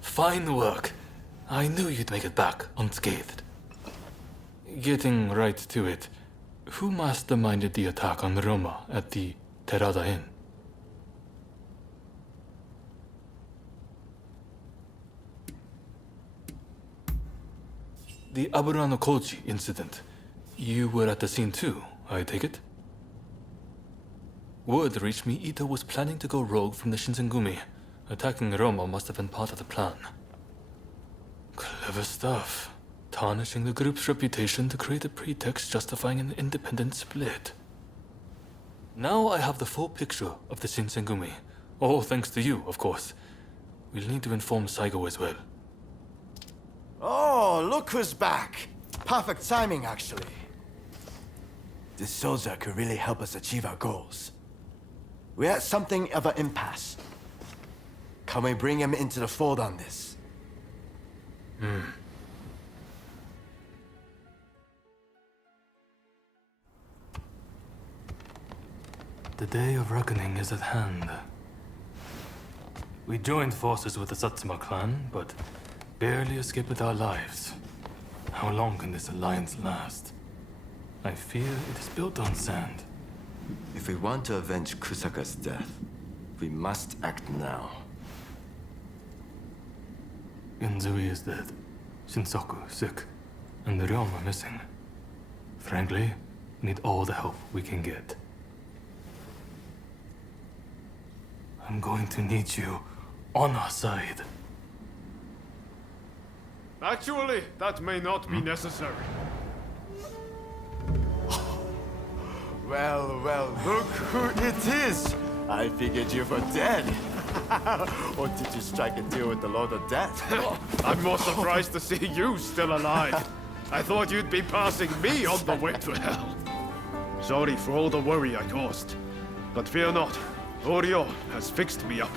Fine work. I knew you'd make it back unscathed. Getting right to it, who masterminded the attack on Roma at the Terada Inn? The Aburano Kochi incident. You were at the scene too, I take it? Word reached me Ito was planning to go rogue from the Shinsengumi. Attacking Roma must have been part of the plan. Clever stuff. Tarnishing the group's reputation to create a pretext justifying an independent split. Now I have the full picture of the Shinsengumi. All thanks to you, of course. We'll need to inform Saigo as well. Oh, look who's back. Perfect timing, actually. This soldier could really help us achieve our goals. We're at something of an impasse. Can we bring him into the fold on this? The day of reckoning is at hand. We joined forces with the Satsuma clan, but barely escaped with our lives. How long can this alliance last? I fear it is built on sand. If we want to avenge Kusaka's death, we must act now. Genzui is dead, Shinsoku sick, and the Ryoma missing. Frankly, we need all the help we can get. I'm going to need you on our side. Actually, that may not be necessary. Well, look who it is! I figured you were dead. Or did you strike a deal with the Lord of Death? I'm more surprised to see you still alive. I thought you'd be passing me on the way to hell. Sorry for all the worry I caused. But fear not, Oryo has fixed me up.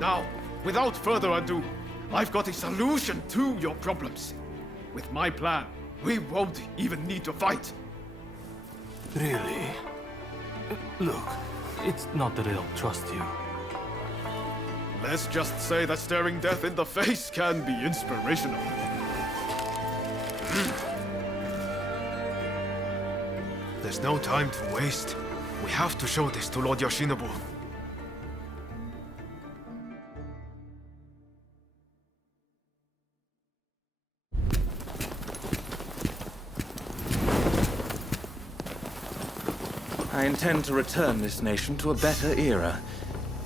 Now, without further ado, I've got a solution to your problems. With my plan, we won't even need to fight. Really? Look, it's not that I don't trust you. Let's just say that staring death in the face can be inspirational. There's no time to waste. We have to show this to Lord Yoshinobu. I intend to return this nation to a better era,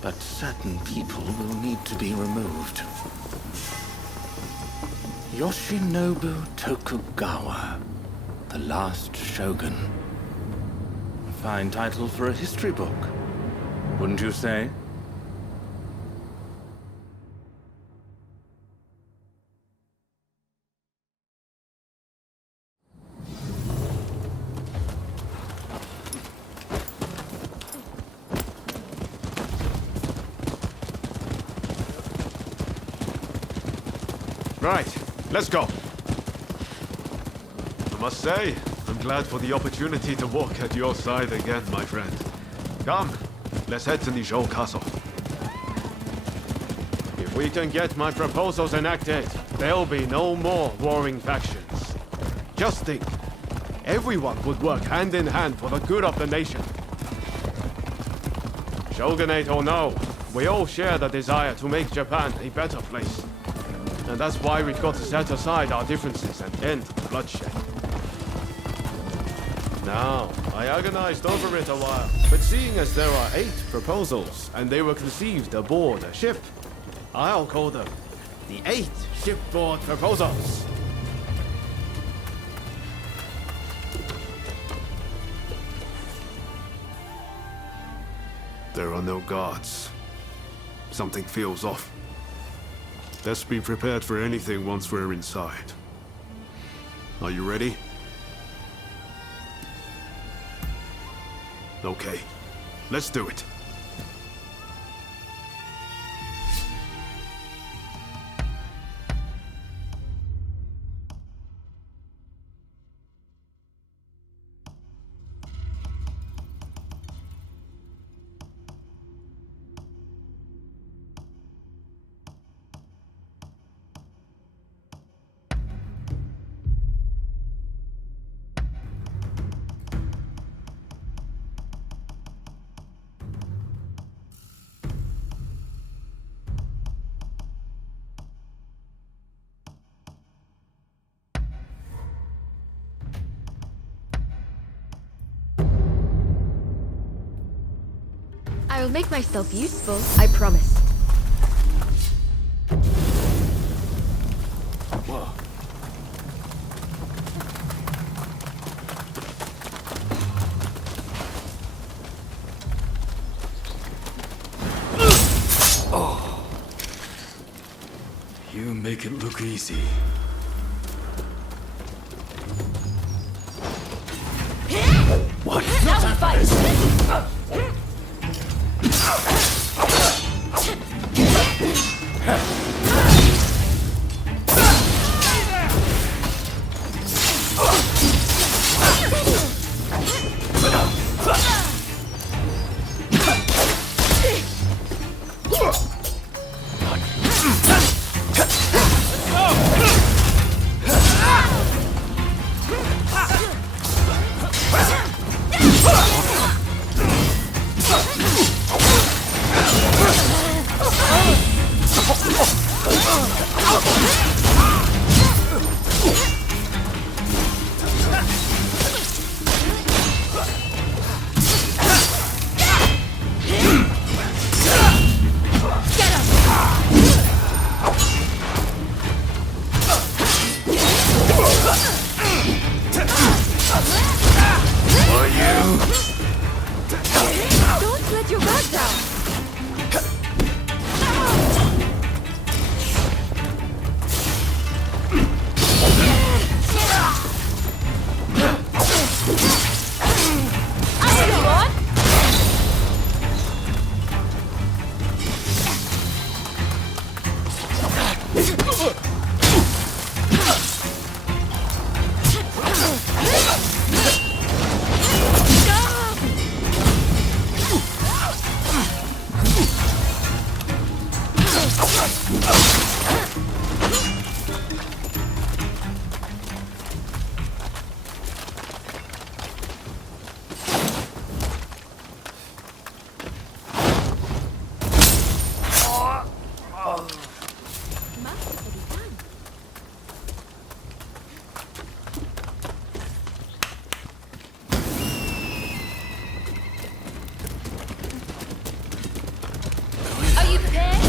but certain people will need to be removed. Yoshinobu Tokugawa, the last shogun. A fine title for a history book, wouldn't you say? Right, let's go. I must say, I'm glad for the opportunity to walk at your side again, my friend. Come, let's head to Nijou Castle. If we can get my proposals enacted, there'll be no more warring factions. Just think, everyone would work hand in hand for the good of the nation. Shogunate or no, we all share the desire to make Japan a better place. And that's why we've got to set aside our differences and end the bloodshed. Now, I agonized over it a while, but seeing as there are 8 proposals, and they were conceived aboard a ship, I'll call them the 8 shipboard proposals. There are no guards. Something feels off. Let's be prepared for anything once we're inside. Are you ready? Okay, let's do it. I'll make myself useful, I promise. Whoa. Oh. You make it look easy. What? Now we fight! Don't let your guard down! I'll go on! Are you prepared?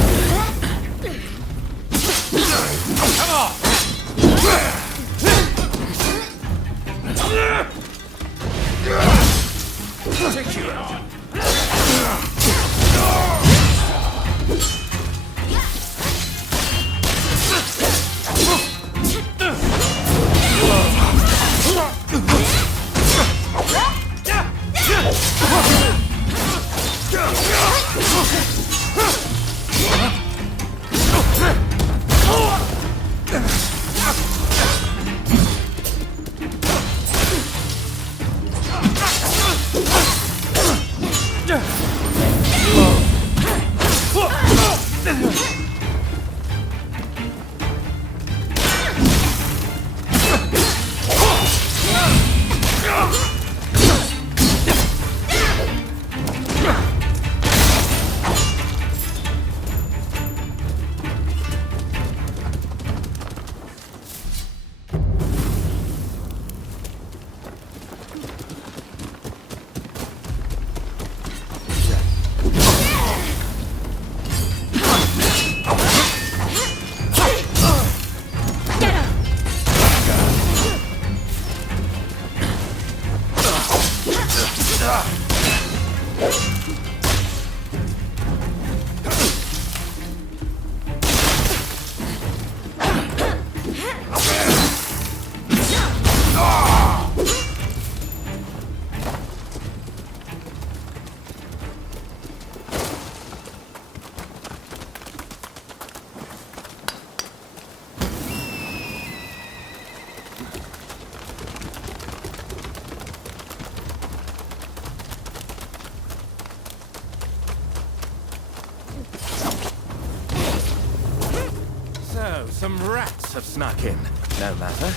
So, some rats have snuck in. No matter.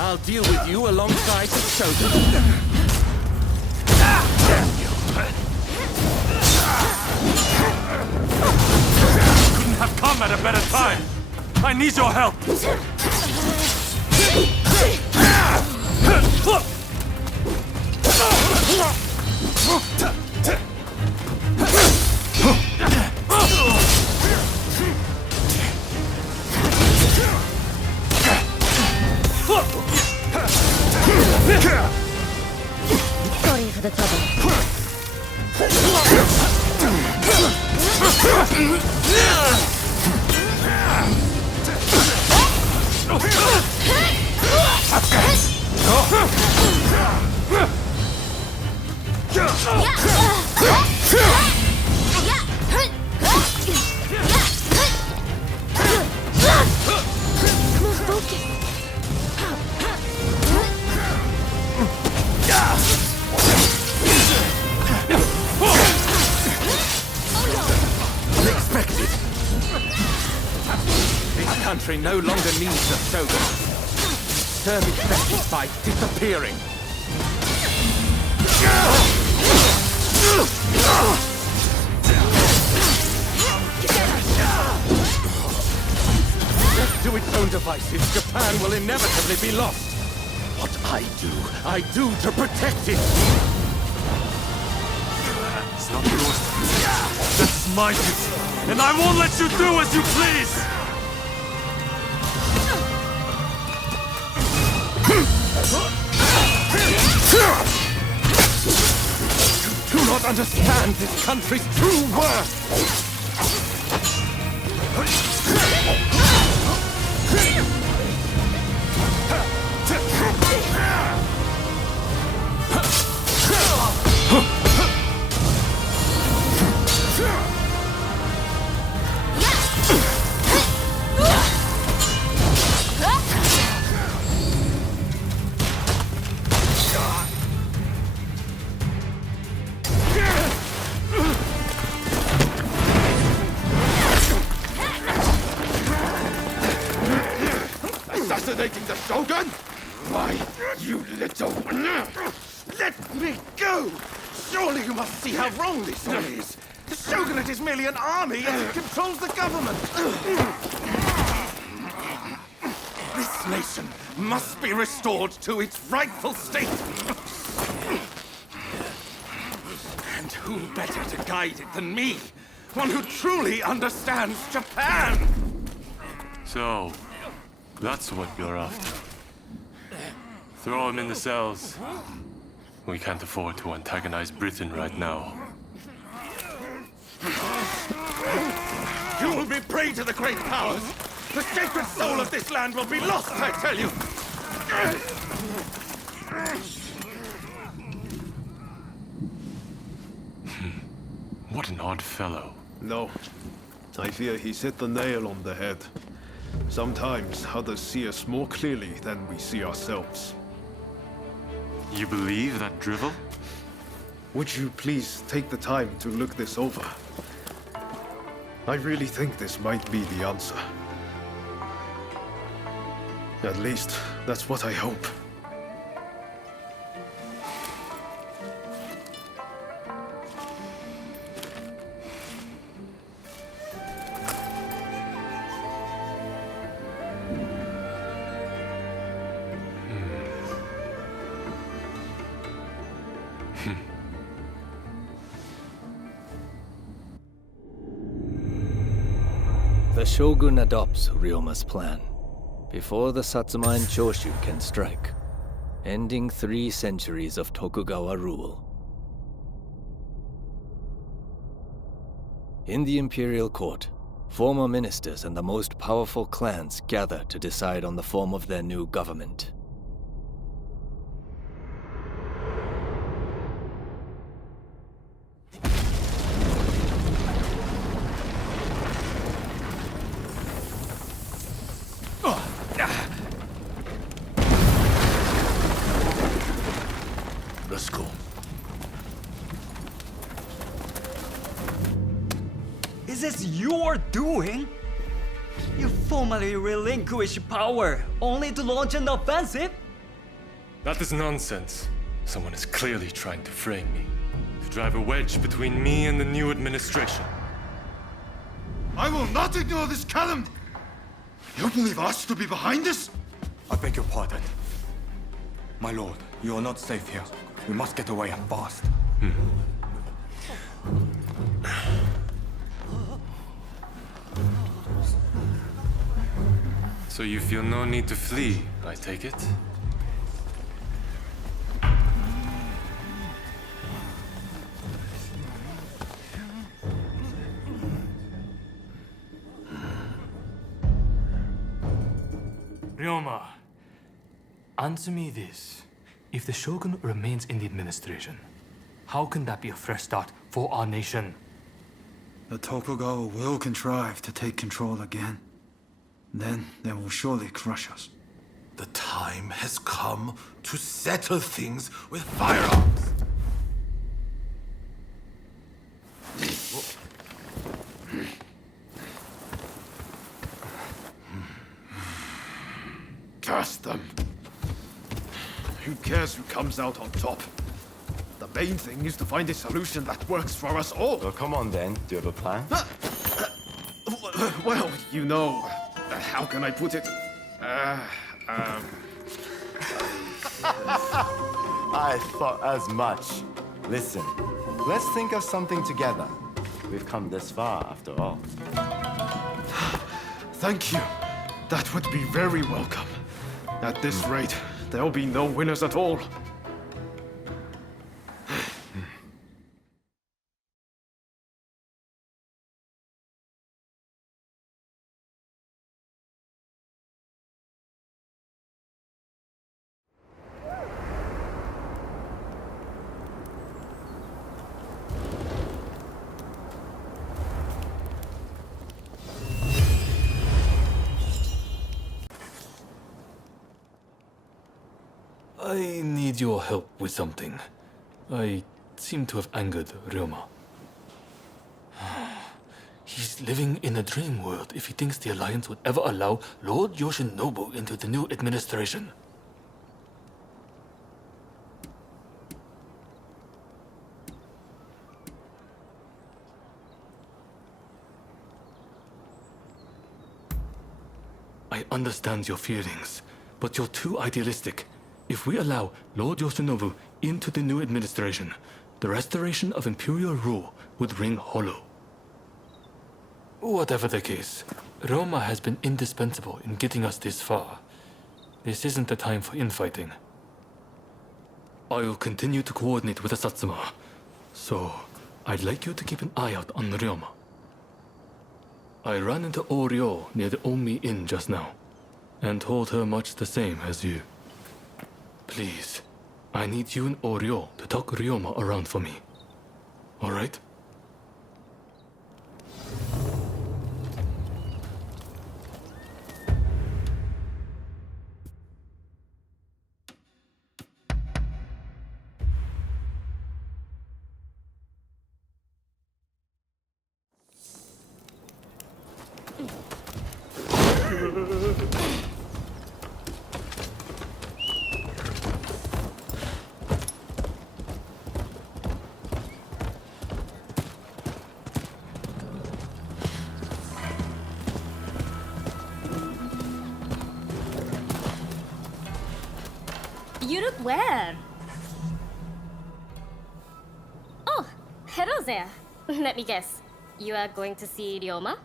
I'll deal with you alongside the Shogun. Damn you. Couldn't have come at a better time. I need your help. Sorry for the trouble. Unexpected. This country no longer needs a shogun. Serve its message by disappearing. Left to its own devices, Japan will inevitably be lost. What I do to protect it. It's not yours. That's my duty, and I won't let you do as you please! You do not understand this country's true worth! Assassinating the Shogun? Why, you little... Let me go! Surely you must see how wrong this all is. The Shogunate is merely an army, yet it controls the government. This nation must be restored to its rightful state. And who better to guide it than me? One who truly understands Japan! So, that's what you're after. Throw him in the cells. We can't afford to antagonize Britain right now. You will be prey to the great powers! The sacred soul of this land will be lost, I tell you! What an odd fellow. No. I fear he's hit the nail on the head. Sometimes others see us more clearly than we see ourselves. You believe that drivel? Would you please take the time to look this over? I really think this might be the answer. At least, that's what I hope. The Shogun adopts Ryoma's plan before the Satsuma and Choshu can strike, ending 3 centuries of Tokugawa rule. In the imperial court, former ministers and the most powerful clans gather to decide on the form of their new government. Let's go. Is this your doing? You formally relinquish power, only to launch an offensive? That is nonsense. Someone is clearly trying to frame me. To drive a wedge between me and the new administration. I will not ignore this calumny! You believe us to be behind this? I beg your pardon. My lord, you are not safe here. We must get away and fast. So you feel no need to flee, I take it? Ryoma, answer me this. If the Shogun remains in the administration, how can that be a fresh start for our nation? The Tokugawa will contrive to take control again. Then they will surely crush us. The time has come to settle things with firearms. Curse them. Who cares who comes out on top? The main thing is to find a solution that works for us all. Well, come on then. Do you have a plan? Well, you know, how can I put it? I thought as much. Listen, let's think of something together. We've come this far, after all. Thank you. That would be very welcome. At this rate, there'll be no winners at all. I need your help with something. I seem to have angered Ryoma. He's living in a dream world if he thinks the Alliance would ever allow Lord Yoshinobu into the new administration. I understand your feelings, but you're too idealistic. If we allow Lord Yoshinobu into the new administration, the restoration of imperial rule would ring hollow. Whatever the case, Roma has been indispensable in getting us this far. This isn't the time for infighting. I'll continue to coordinate with the Satsuma, so I'd like you to keep an eye out on Ryoma. I ran into Oryo near the Omi Inn just now, and told her much the same as you. Please, I need you and Oryo to talk Ryoma around for me. All right? You look well. Oh, hello there. Let me guess. You are going to see Ryoma?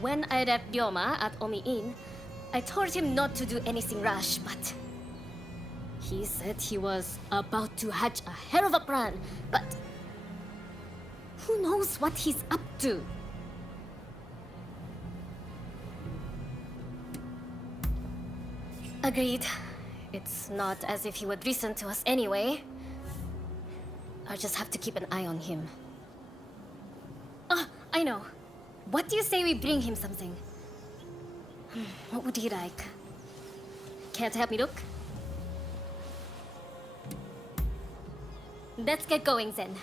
When I left Ryoma at Omi Inn, I told him not to do anything rash, but he said he was about to hatch a hell of a plan, but who knows what he's up to? Agreed. It's not as if he would listen to us anyway. I'll just have to keep an eye on him. Ah, I know. What do you say we bring him something? What would he like? Can't help me look? Let's get going then.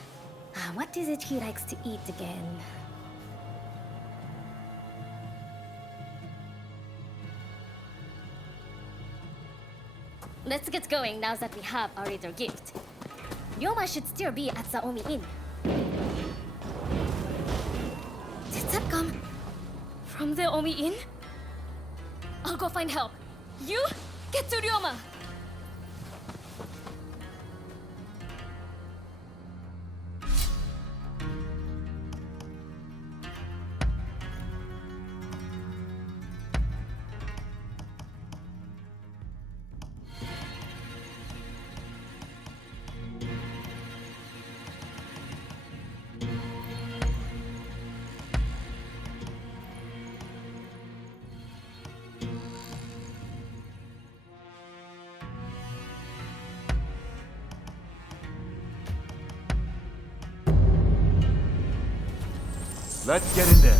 What is it he likes to eat again? Let's get going now that we have our little gift. Ryoma should still be at the Omi Inn. Did that come from the Omi Inn? I'll go find help. You get to Ryoma! Let's get in there.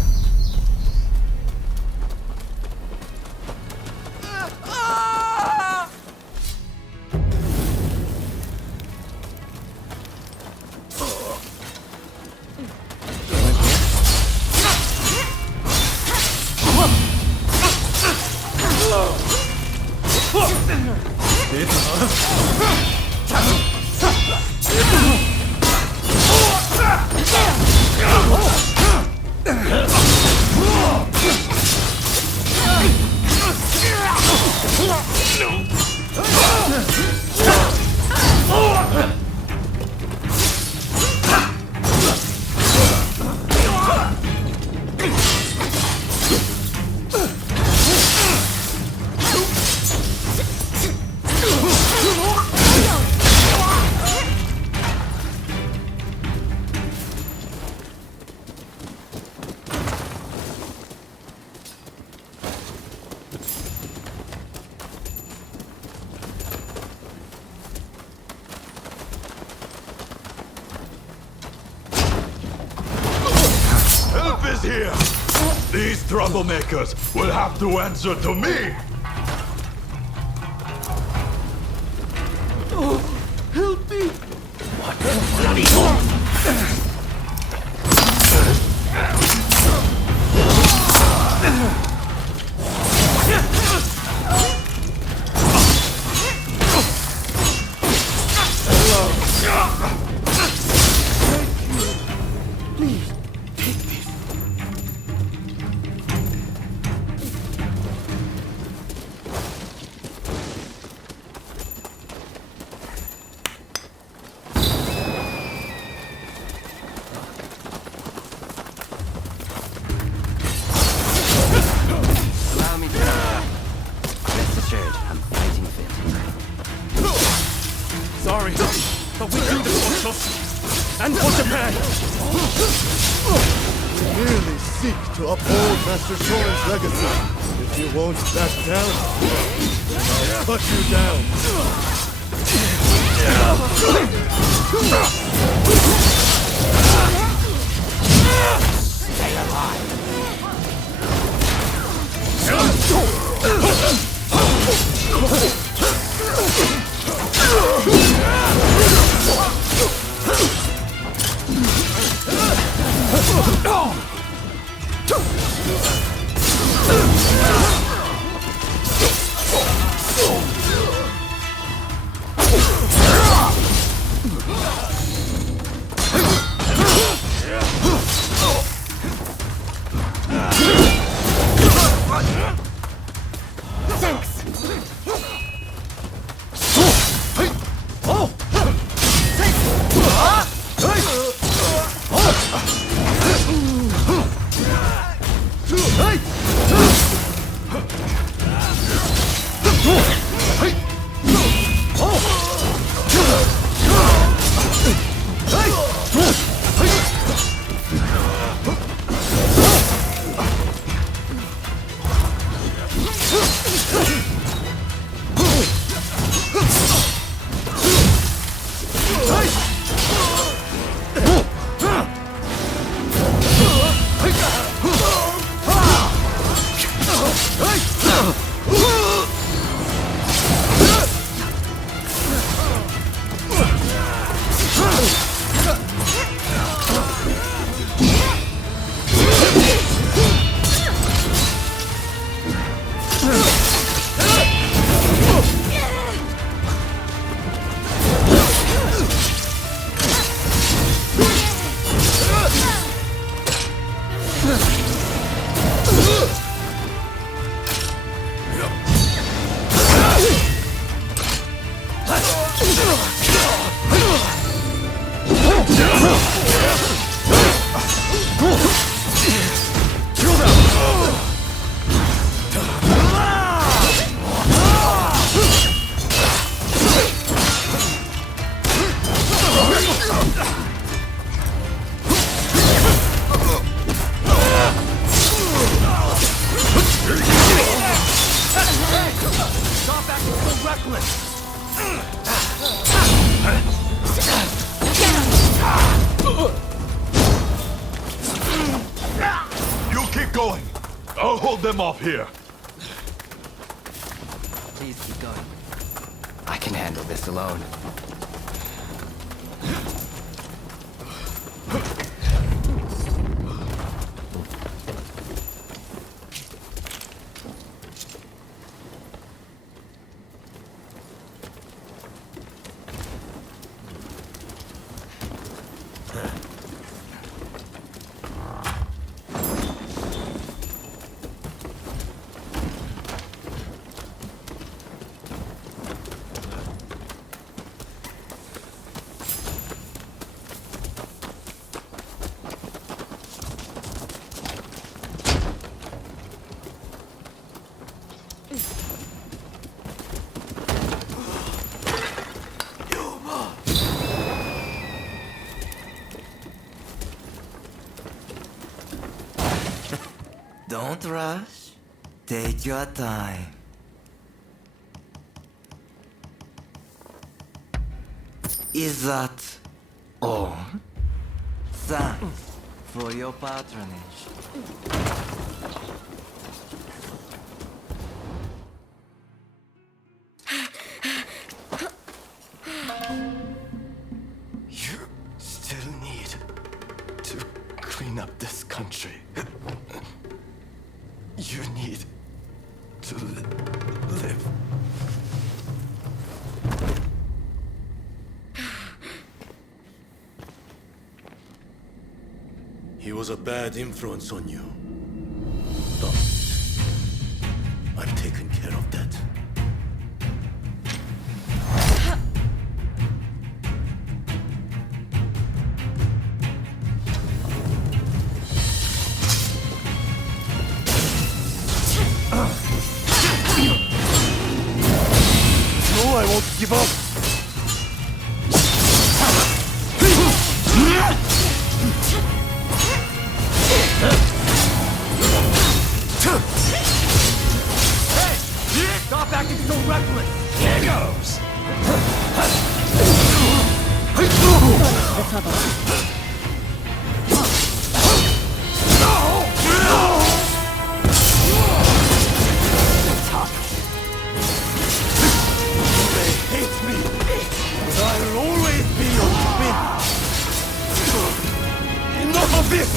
Help is here! These troublemakers will have to answer to me! Help me! Please, take this. Allow me to... Rest assured, I'm fighting fit. Sorry, but we do this for Choshu and for Japan. We merely seek to uphold Master Shorin's legacy. If you won't back down, I'll cut you down. Stay alive. hold them off here. Please keep going. I can handle this alone. Don't rush. Take your time. Is that all? Thanks for your patronage. You still need to clean up this country. You need to live. He was a bad influence on you. But I've taken care of that. No, I won't give up. Stop acting so reckless! Here goes! They hate me, but I'll always be your twin. Enough of this!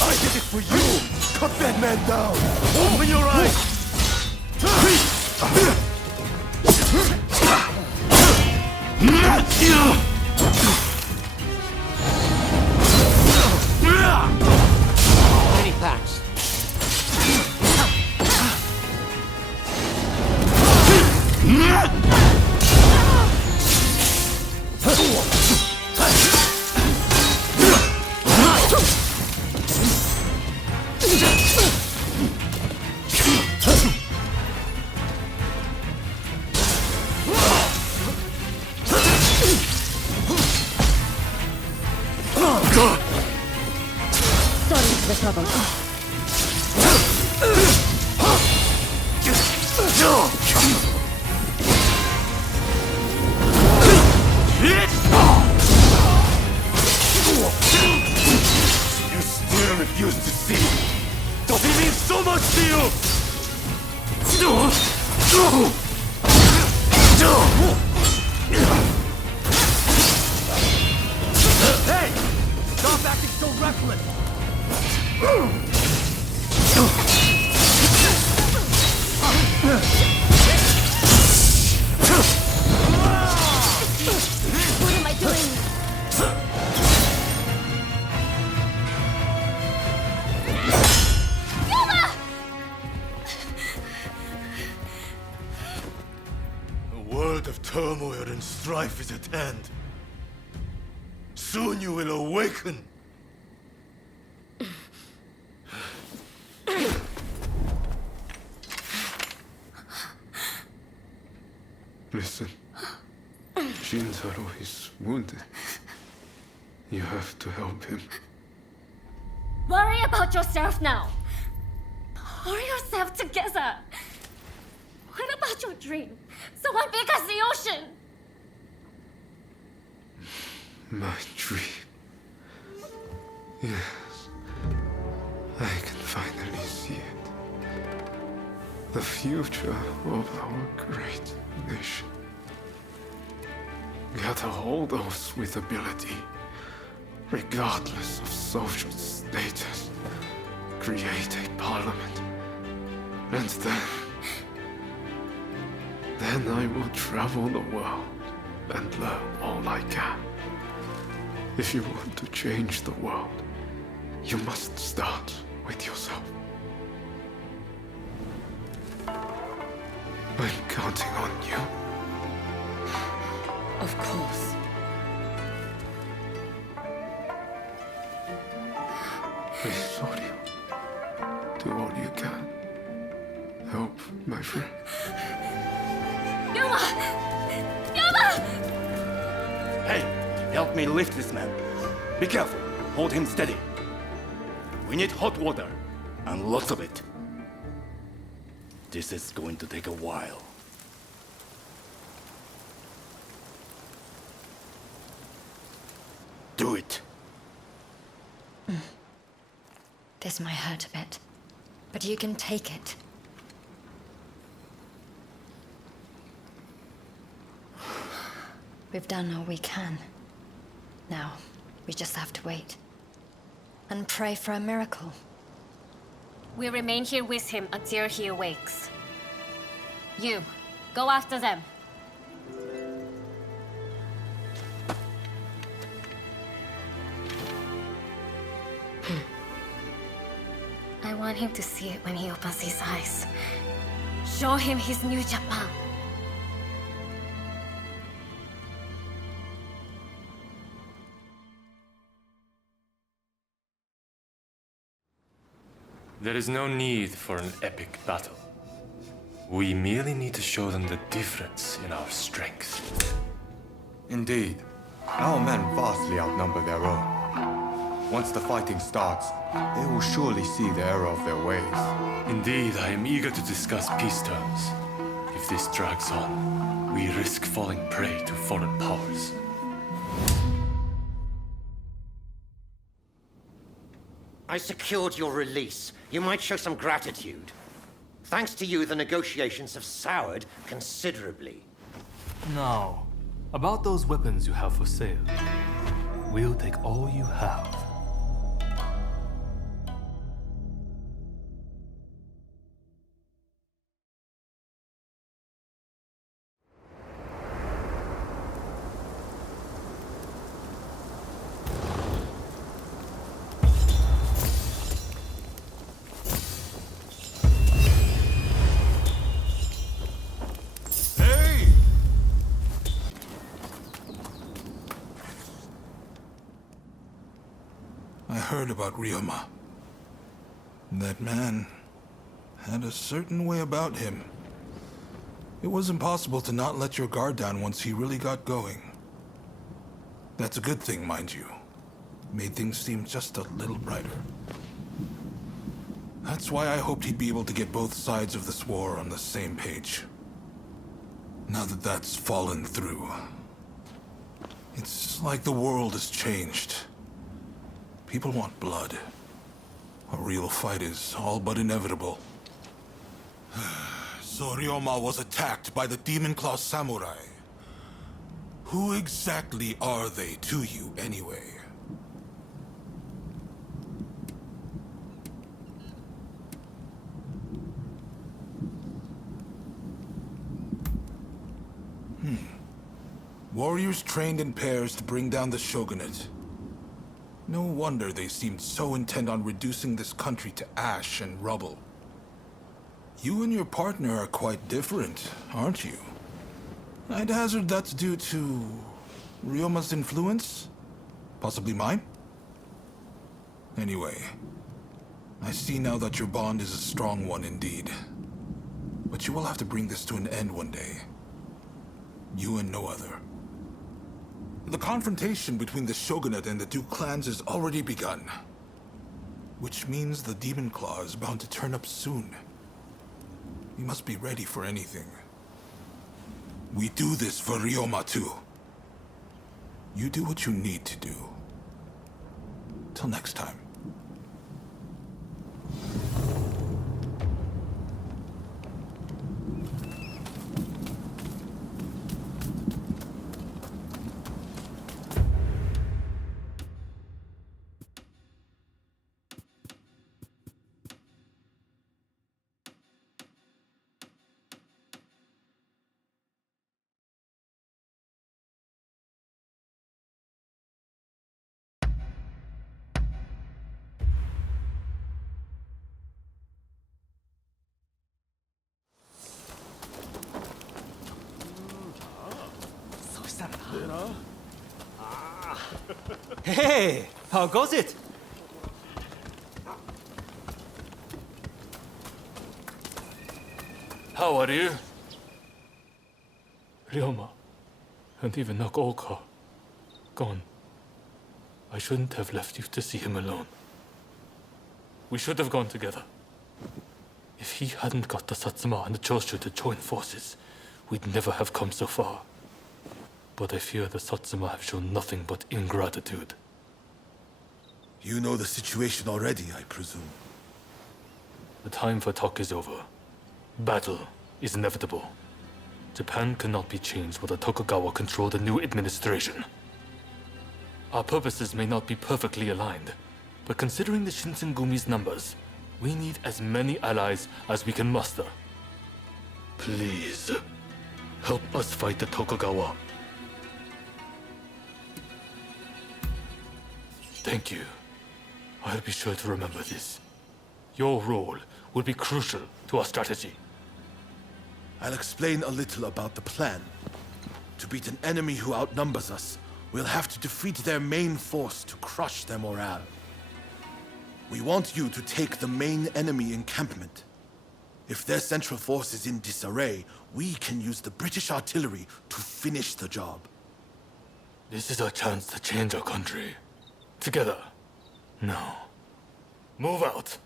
I did it for you! Cut that man down! Open your eyes! Many thanks. Sorry for the trouble. You still refuse to see? Does it mean so much to you? Hey! Stop acting so reckless! What am I doing? A world of turmoil and strife is at hand. Soon you will awaken. Listen, Shintaro is wounded. You have to help him. Worry about yourself now. Pull yourself together. What about your dream? Someone big as the ocean. My dream. Yes. I can finally see it. The future of our great nation. Gather all those with ability, regardless of social status. Create a parliament. And then I will travel the world and learn all I can. If you want to change the world, you must start with yourself. I'm counting on you. Of course. Please, Audio. Do all you can. Help my friend. Ryoma! Ryoma! Hey, help me lift this man. Be careful. Hold him steady. We need hot water, and lots of it. This is going to take a while. Do it. This might hurt a bit, but you can take it. We've done all we can. Now, we just have to wait. And pray for a miracle. We remain here with him until he awakes. You, go after them. I want him to see it when he opens his eyes. Show him his new Japan. There is no need for an epic battle. We merely need to show them the difference in our strength. Indeed. Our men vastly outnumber their own. Once the fighting starts, they will surely see the error of their ways. Indeed, I am eager to discuss peace terms. If this drags on, we risk falling prey to foreign powers. I secured your release. You might show some gratitude. Thanks to you, the negotiations have soured considerably. Now, about those weapons you have for sale. We'll take all you have. I heard about Ryoma. That man had a certain way about him. It was impossible to not let your guard down once he really got going. That's a good thing, mind you. Made things seem just a little brighter. That's why I hoped he'd be able to get both sides of this war on the same page. Now that that's fallen through, it's like the world has changed. People want blood. A real fight is all but inevitable. So Ryoma was attacked by the Demon Claw Samurai. Who exactly are they to you, anyway? Warriors trained in pairs to bring down the shogunate. No wonder they seemed so intent on reducing this country to ash and rubble. You and your partner are quite different, aren't you? I'd hazard that's due to Ryoma's influence? Possibly mine? Anyway, I see now that your bond is a strong one indeed. But you will have to bring this to an end one day. You and no other. The confrontation between the Shogunate and the Duke clans has already begun. Which means the Demon Claw is bound to turn up soon. You must be ready for anything. We do this for Ryoma too. You do what you need to do. Till next time. Hey, how goes it? How are you? Ryoma, and even Nakaoka, gone. I shouldn't have left you to see him alone. We should have gone together. If he hadn't got the Satsuma and the Choshu to join forces, we'd never have come so far. But I fear the Satsuma have shown nothing but ingratitude. You know the situation already, I presume. The time for talk is over. Battle is inevitable. Japan cannot be changed while the Tokugawa control the new administration. Our purposes may not be perfectly aligned, but considering the Shinsengumi's numbers, we need as many allies as we can muster. Please, help us fight the Tokugawa. Thank you. I'll be sure to remember this. Your role will be crucial to our strategy. I'll explain a little about the plan. To beat an enemy who outnumbers us, we'll have to defeat their main force to crush their morale. We want you to take the main enemy encampment. If their central force is in disarray, we can use the British artillery to finish the job. This is our chance to change our country. Together. Now, move out.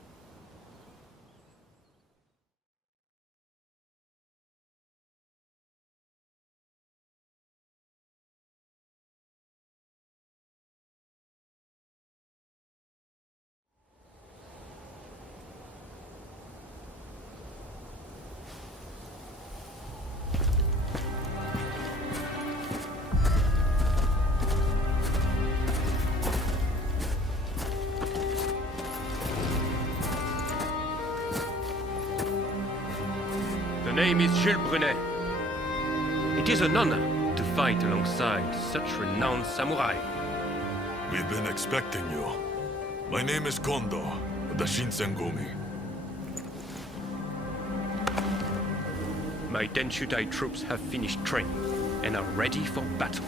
The name is Jules Brunet. It is an honor to fight alongside such renowned samurai. We've been expecting you. My name is Kondo, of the Shinsengumi. My Denshudai troops have finished training and are ready for battle.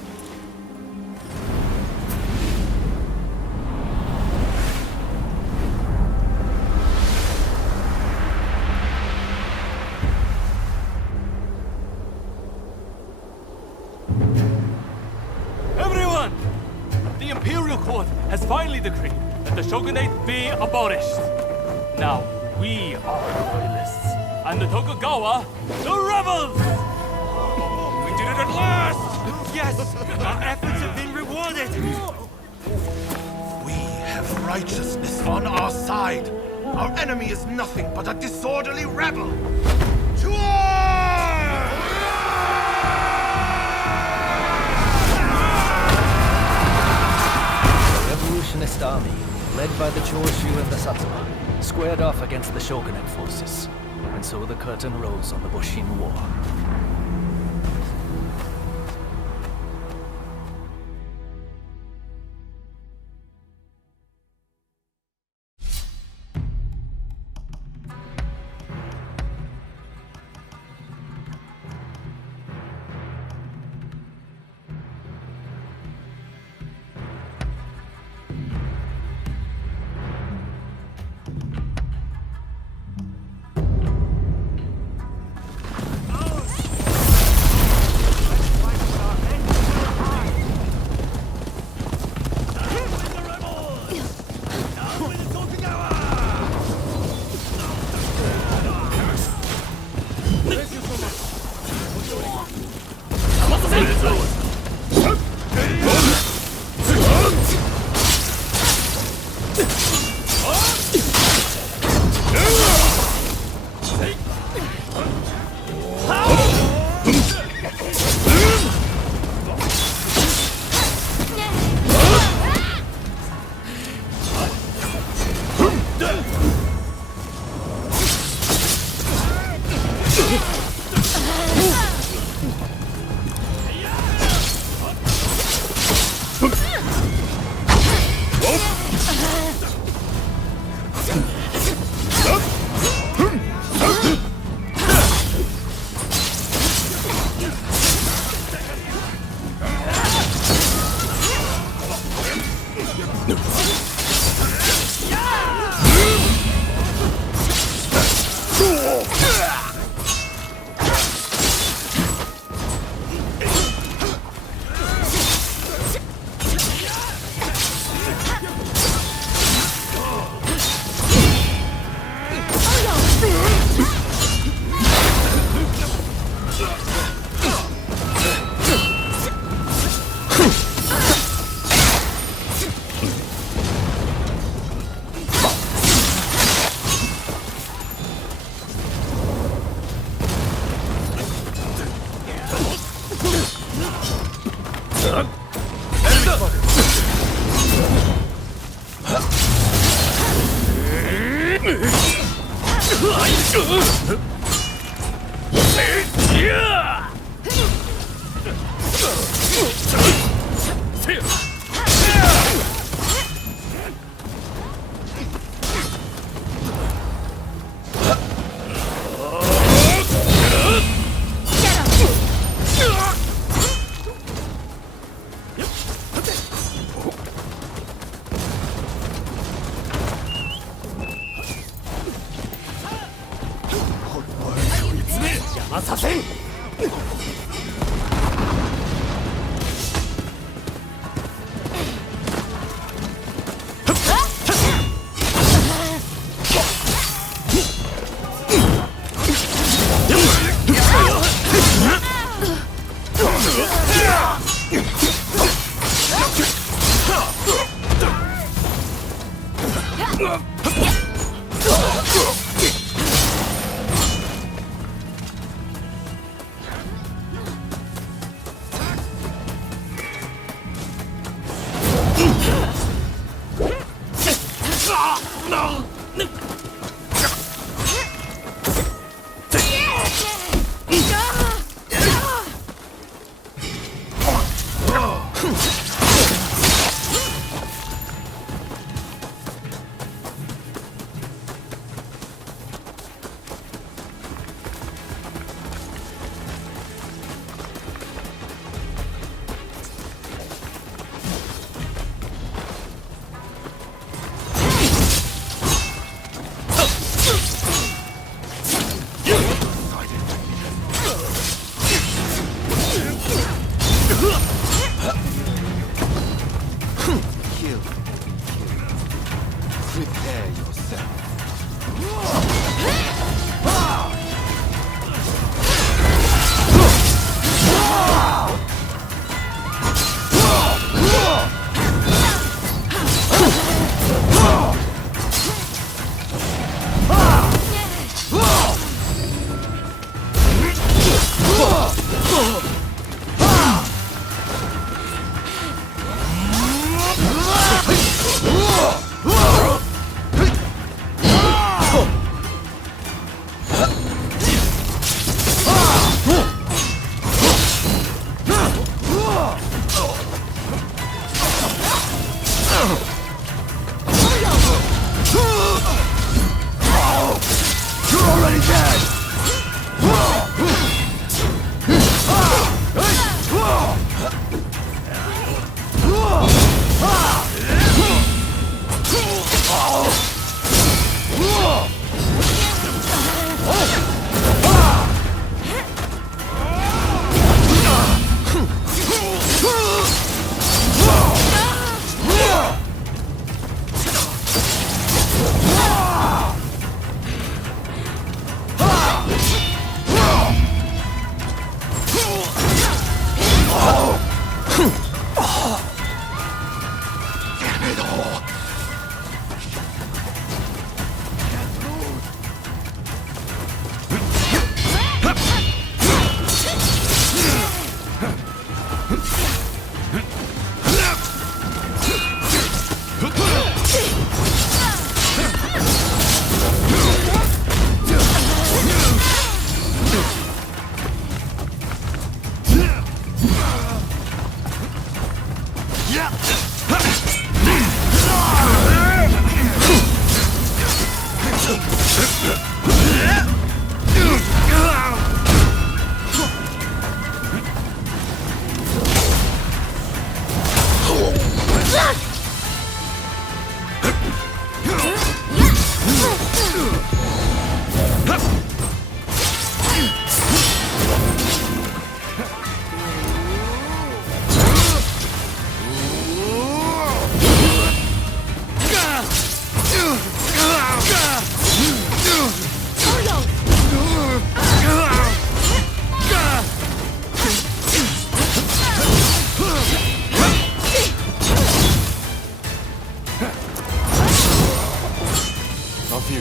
Has finally decreed that the shogunate be abolished. Now, we are the royalists, and the Tokugawa, the rebels! We did it at last! Yes! Our efforts have been rewarded! We have righteousness on our side. Our enemy is nothing but a disorderly rebel. To war! Revolutionist army, led by the Choshu and the Satsuma, squared off against the shogunate forces, and so the curtain rose on the Boshin War.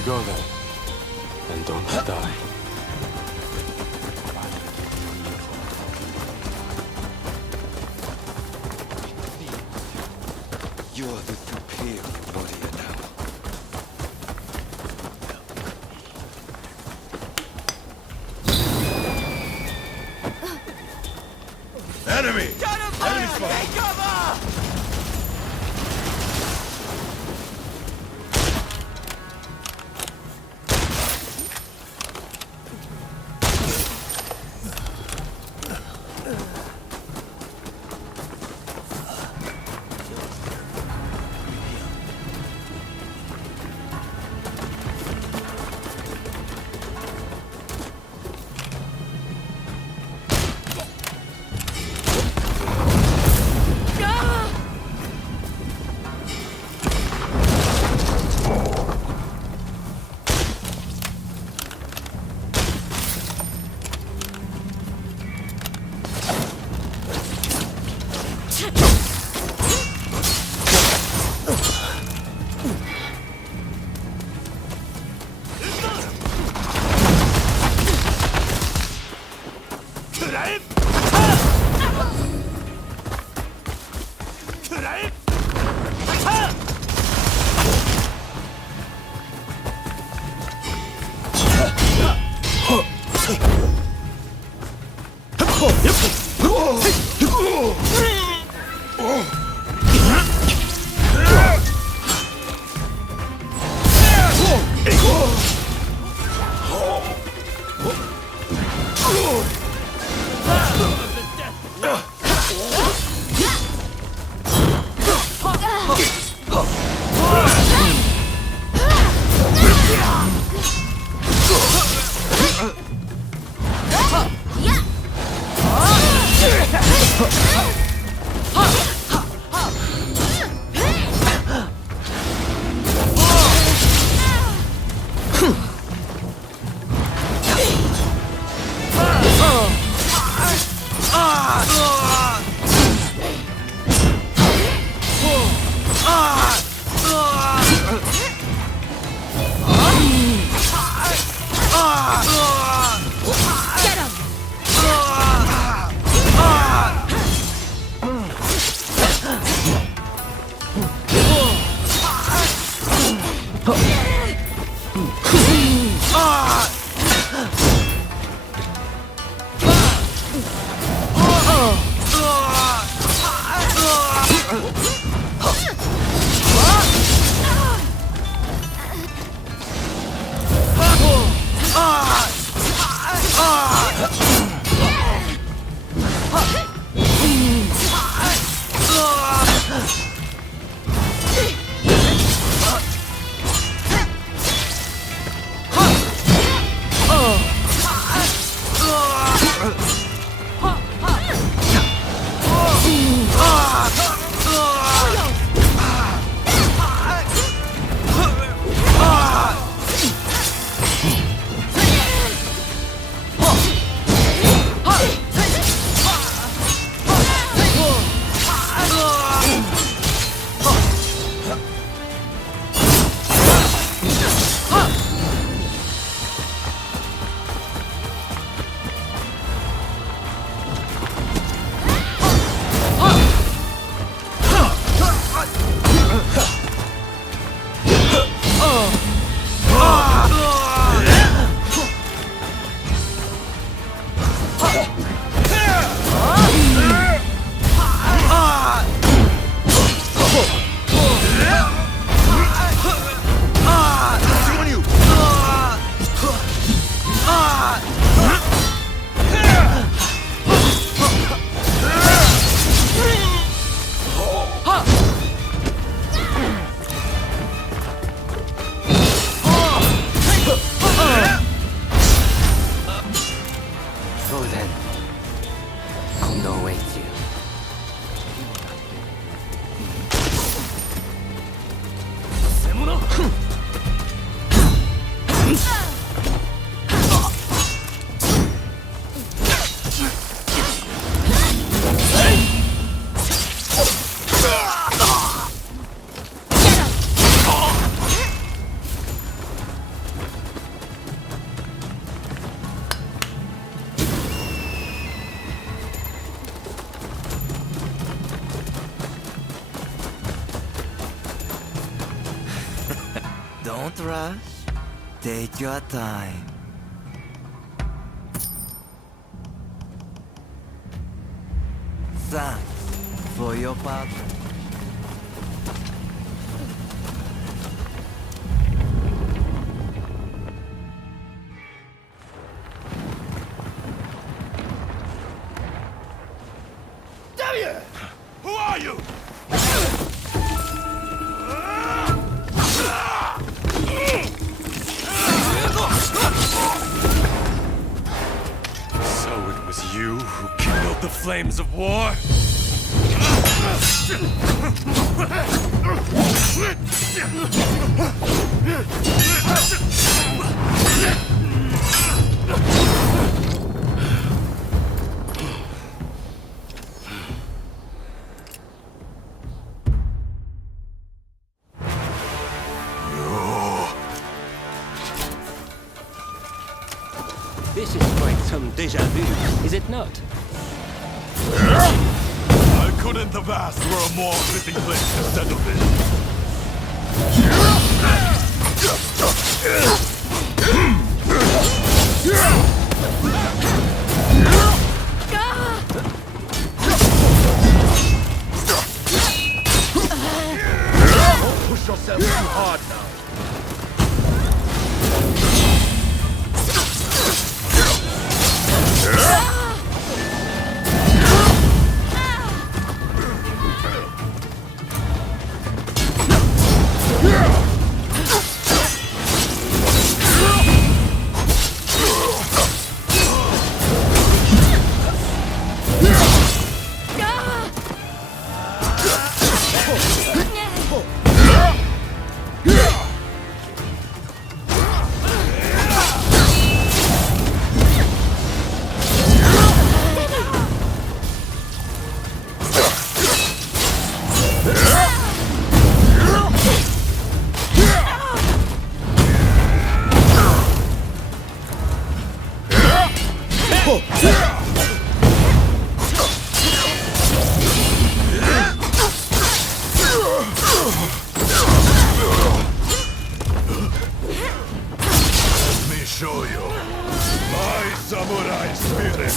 go then. And don't die. You are the superior warrior now. Enemy! Enemy spot! Take cover! Don't rush. Take your time. Thanks for your partner. Who are you? So it was you who kindled the flames of war? This is quite some déjà vu, is it not? I couldn't have asked for a more fitting place to settle this. Don't push yourself too hard now. Let me show you my samurai spirit.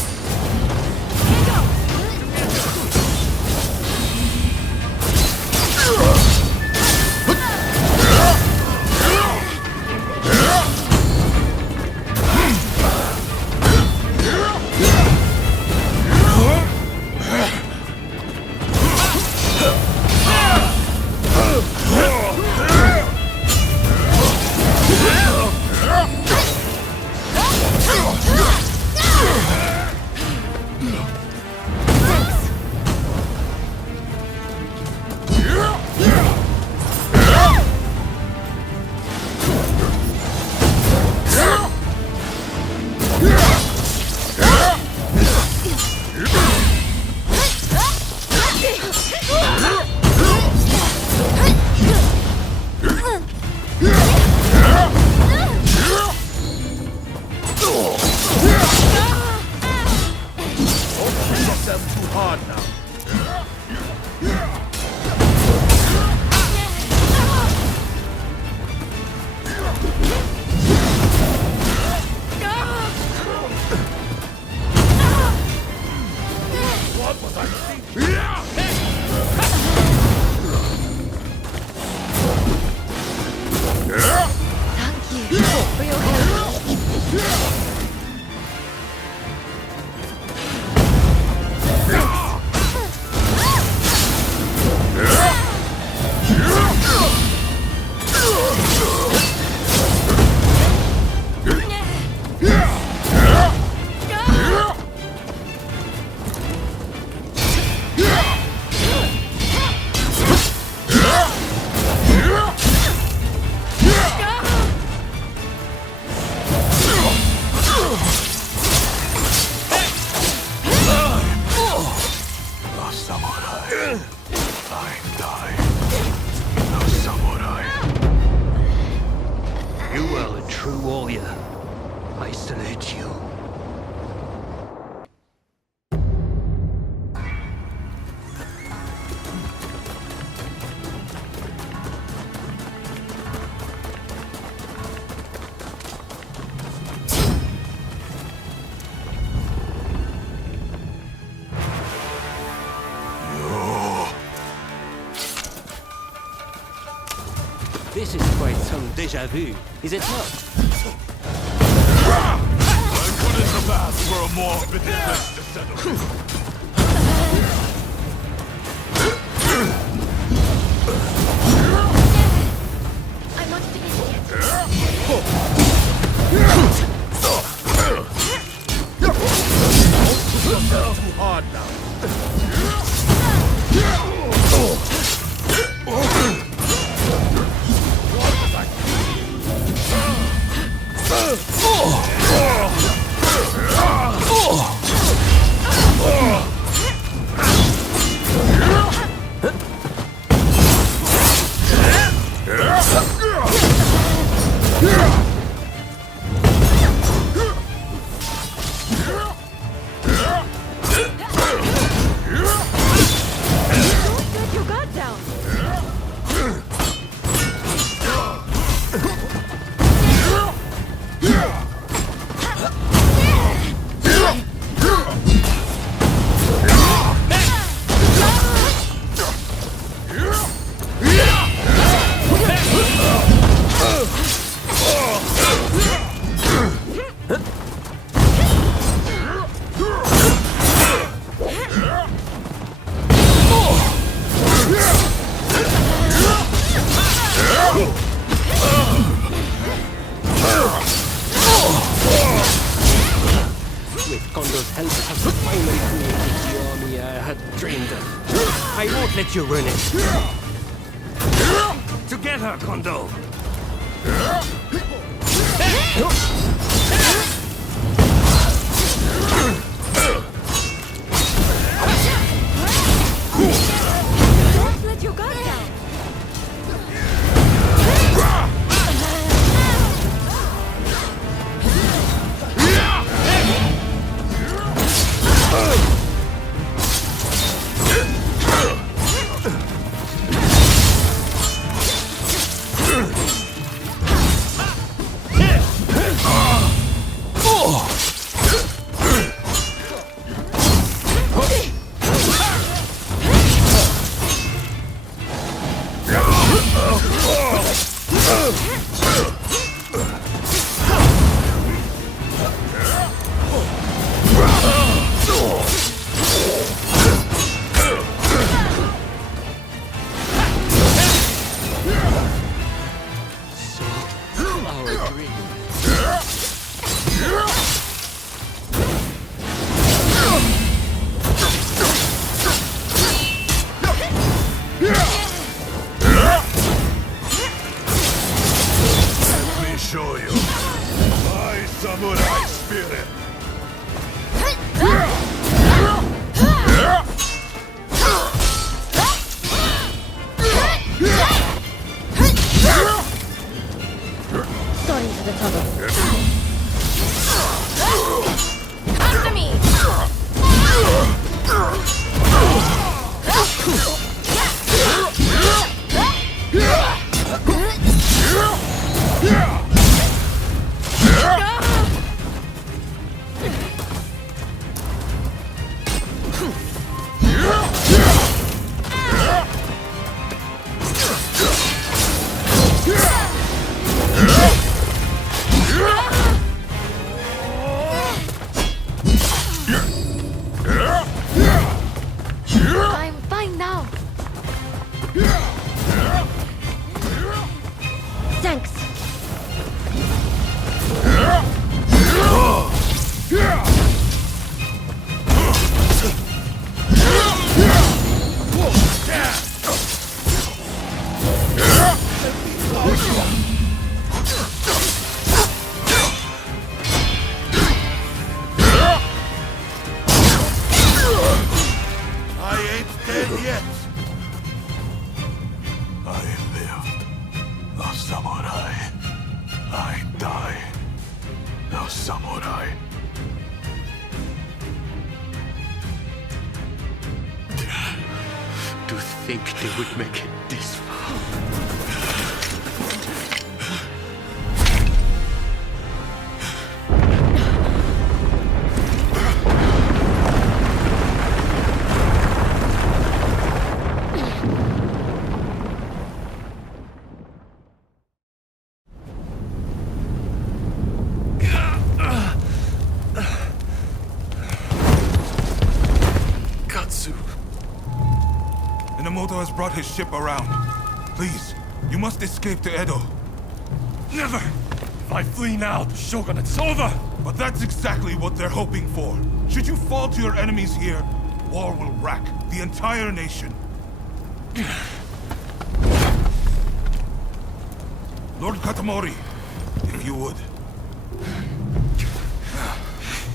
This is quite some déjà vu, is it not? I couldn't have asked for a more fitting place to settle. I want to finish it. Too hard now. Put your guard down. With Kondo's help, I have finally created the army I had dreamed of. I won't let you ruin it. Together, Kondo! Don't let your guard down. Our dream. Let me show you my samurai spirit. Sorry for the trouble. After me! I'm fine now. Thanks. I ain't dead yet. I lived. A samurai. I die. A samurai. To think they would make it this far. brought his ship around. Please, you must escape to Edo. Never! If I flee now, the shogunate's over! But that's exactly what they're hoping for. Should you fall to your enemies here, war will rack the entire nation. Lord Katamori, if you would.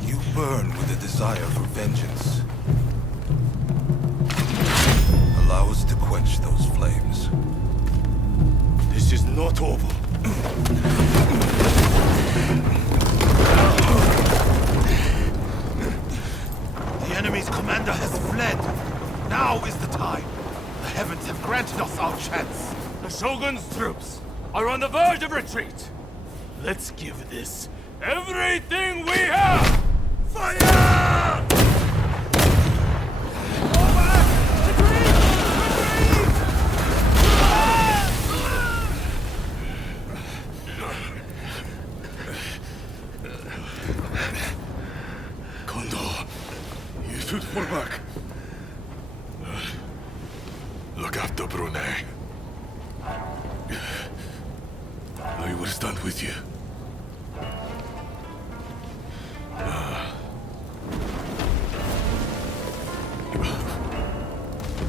You burn with a desire for vengeance. Allow us to quench those flames. This is not over. The enemy's commander has fled. Now is the time. The heavens have granted us our chance. The Shogun's troops are on the verge of retreat. Let's give this everything we have! Fire! Kondo, you should fall back. Look after Brune. I will stand with you.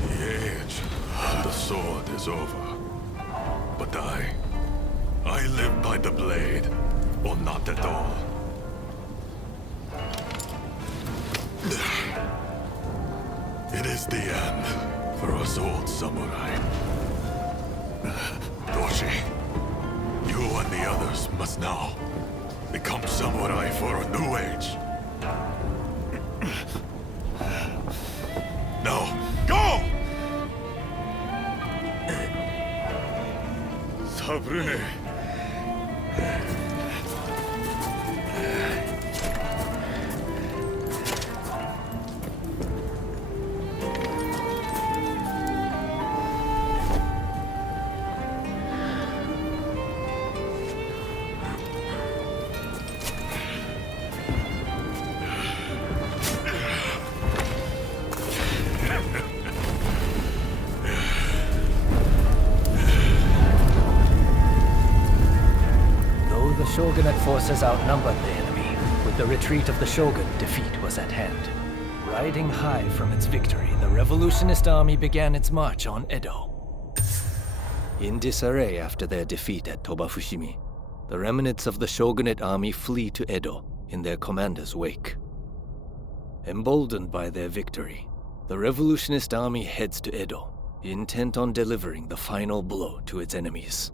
The age of the sword is over. But I live by the blade, or not at all. It is the end for us old samurai. Doshi, you and the others must now become samurai for a new age. Now, go! Sabrune. Shogunate forces outnumbered the enemy. With the retreat of the Shogun, defeat was at hand. Riding high from its victory, the revolutionist army began its march on Edo. In disarray after their defeat at Tobafushimi, the remnants of the Shogunate army flee to Edo in their commander's wake. Emboldened by their victory, the revolutionist army heads to Edo, intent on delivering the final blow to its enemies.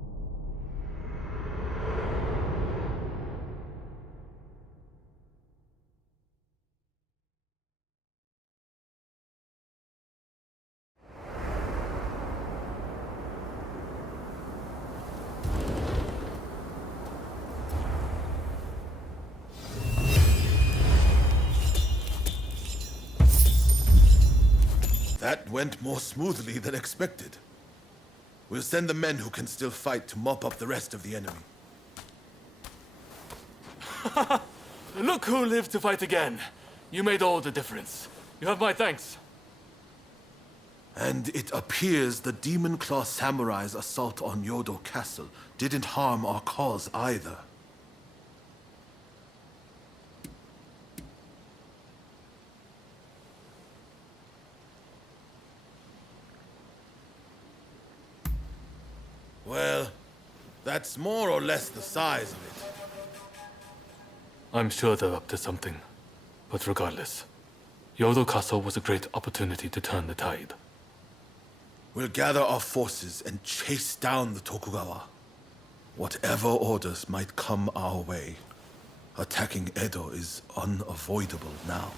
That went more smoothly than expected. We'll send the men who can still fight to mop up the rest of the enemy. Look who lived to fight again. You made all the difference. You have my thanks. And it appears the Demon Claw Samurai's assault on Yodo Castle didn't harm our cause either. Well, that's more or less the size of it. I'm sure they're up to something. But regardless, Yodo Castle was a great opportunity to turn the tide. We'll gather our forces and chase down the Tokugawa. Whatever orders might come our way, attacking Edo is unavoidable now.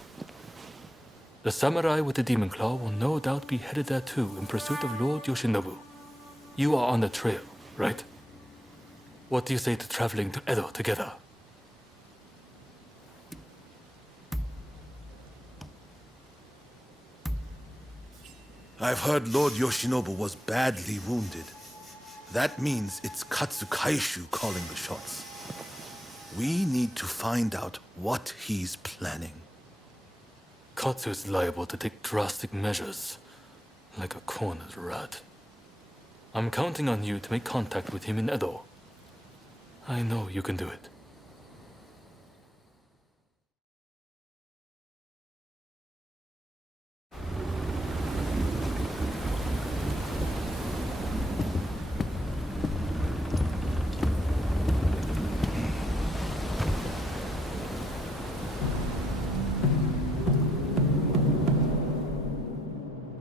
The samurai with the Demon Claw will no doubt be headed there too in pursuit of Lord Yoshinobu. You are on the trail, right? What do you say to traveling to Edo together? I've heard Lord Yoshinobu was badly wounded. That means it's Katsukaishu calling the shots. We need to find out what he's planning. Katsu is liable to take drastic measures, like a cornered rat. I'm counting on you to make contact with him in Edo. I know you can do it.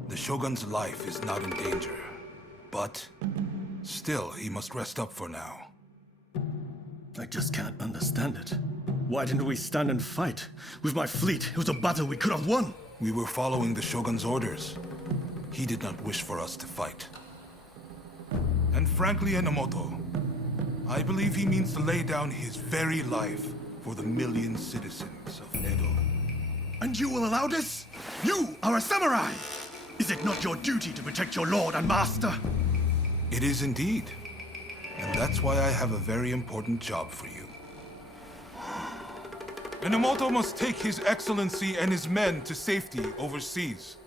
The Shogun's life is not in danger, but still, he must rest up for now. I just can't understand it. Why didn't we stand and fight? With my fleet, it was a battle we could have won. We were following the Shogun's orders. He did not wish for us to fight. And frankly, Enomoto, I believe he means to lay down his very life for the million citizens of Edo. And you will allow this? You are a samurai! Is it not your duty to protect your lord and master? It is indeed. And that's why I have a very important job for you. Enomoto must take his excellency and his men to safety overseas.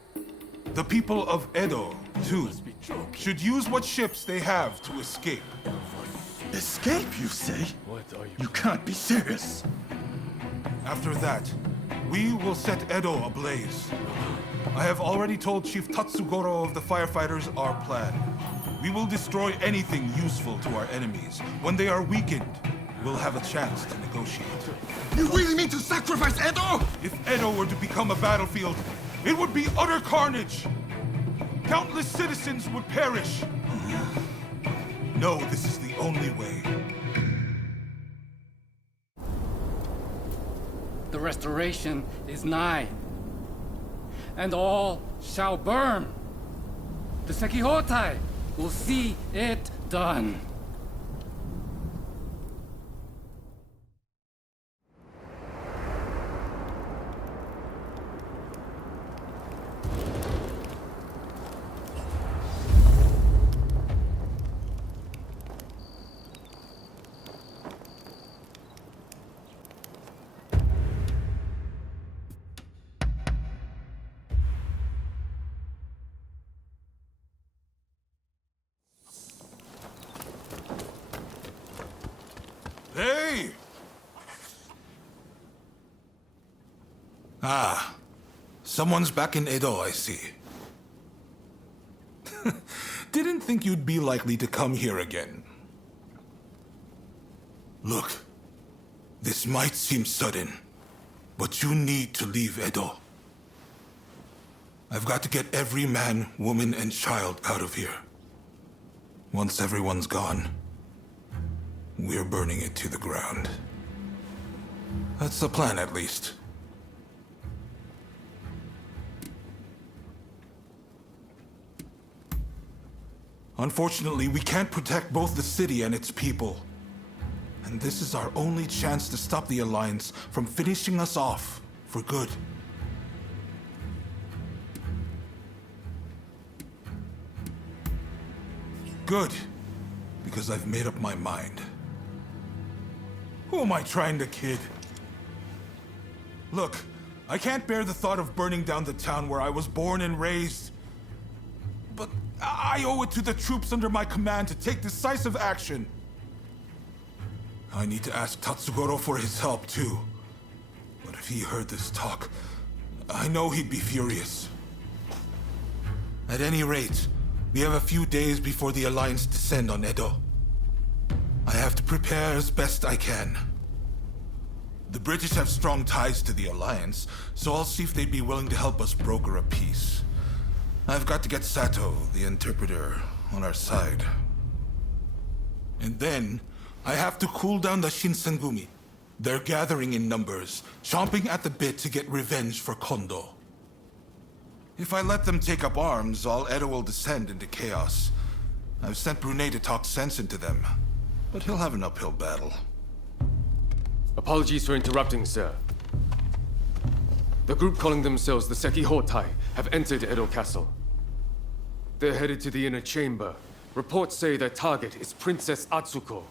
The people of Edo, too, should use what ships they have to escape. Escape, you say? You can't be serious. After that, we will set Edo ablaze. I have already told Chief Tatsugoro of the firefighters our plan. We will destroy anything useful to our enemies. When they are weakened, we'll have a chance to negotiate. You really mean to sacrifice Edo? If Edo were to become a battlefield, it would be utter carnage. Countless citizens would perish. No, this is the only way. The restoration is nigh, and all shall burn. The Sekihotai will see it done. Hey! Ah, someone's back in Edo, I see. Didn't think you'd be likely to come here again. Look, this might seem sudden, but you need to leave Edo. I've got to get every man, woman, and child out of here. Once everyone's gone, we're burning it to the ground. That's the plan, at least. Unfortunately, we can't protect both the city and its people. And this is our only chance to stop the Alliance from finishing us off for good. Good, because I've made up my mind. Who am I trying to kid? Look, I can't bear the thought of burning down the town where I was born and raised. But I owe it to the troops under my command to take decisive action. I need to ask Tatsugoro for his help, too. But if he heard this talk, I know he'd be furious. At any rate, we have a few days before the Alliance descend on Edo. I have to prepare as best I can. The British have strong ties to the Alliance, so I'll see if they'd be willing to help us broker a peace. I've got to get Sato, the interpreter, on our side. And then, I have to cool down the Shinsengumi. They're gathering in numbers, chomping at the bit to get revenge for Kondo. If I let them take up arms, all Edo will descend into chaos. I've sent Brunei to talk sense into them, but he'll have an uphill battle. Apologies for interrupting, sir. The group calling themselves the Sekihotai have entered Edo Castle. They're headed to the inner chamber. Reports say their target is Princess Atsuko.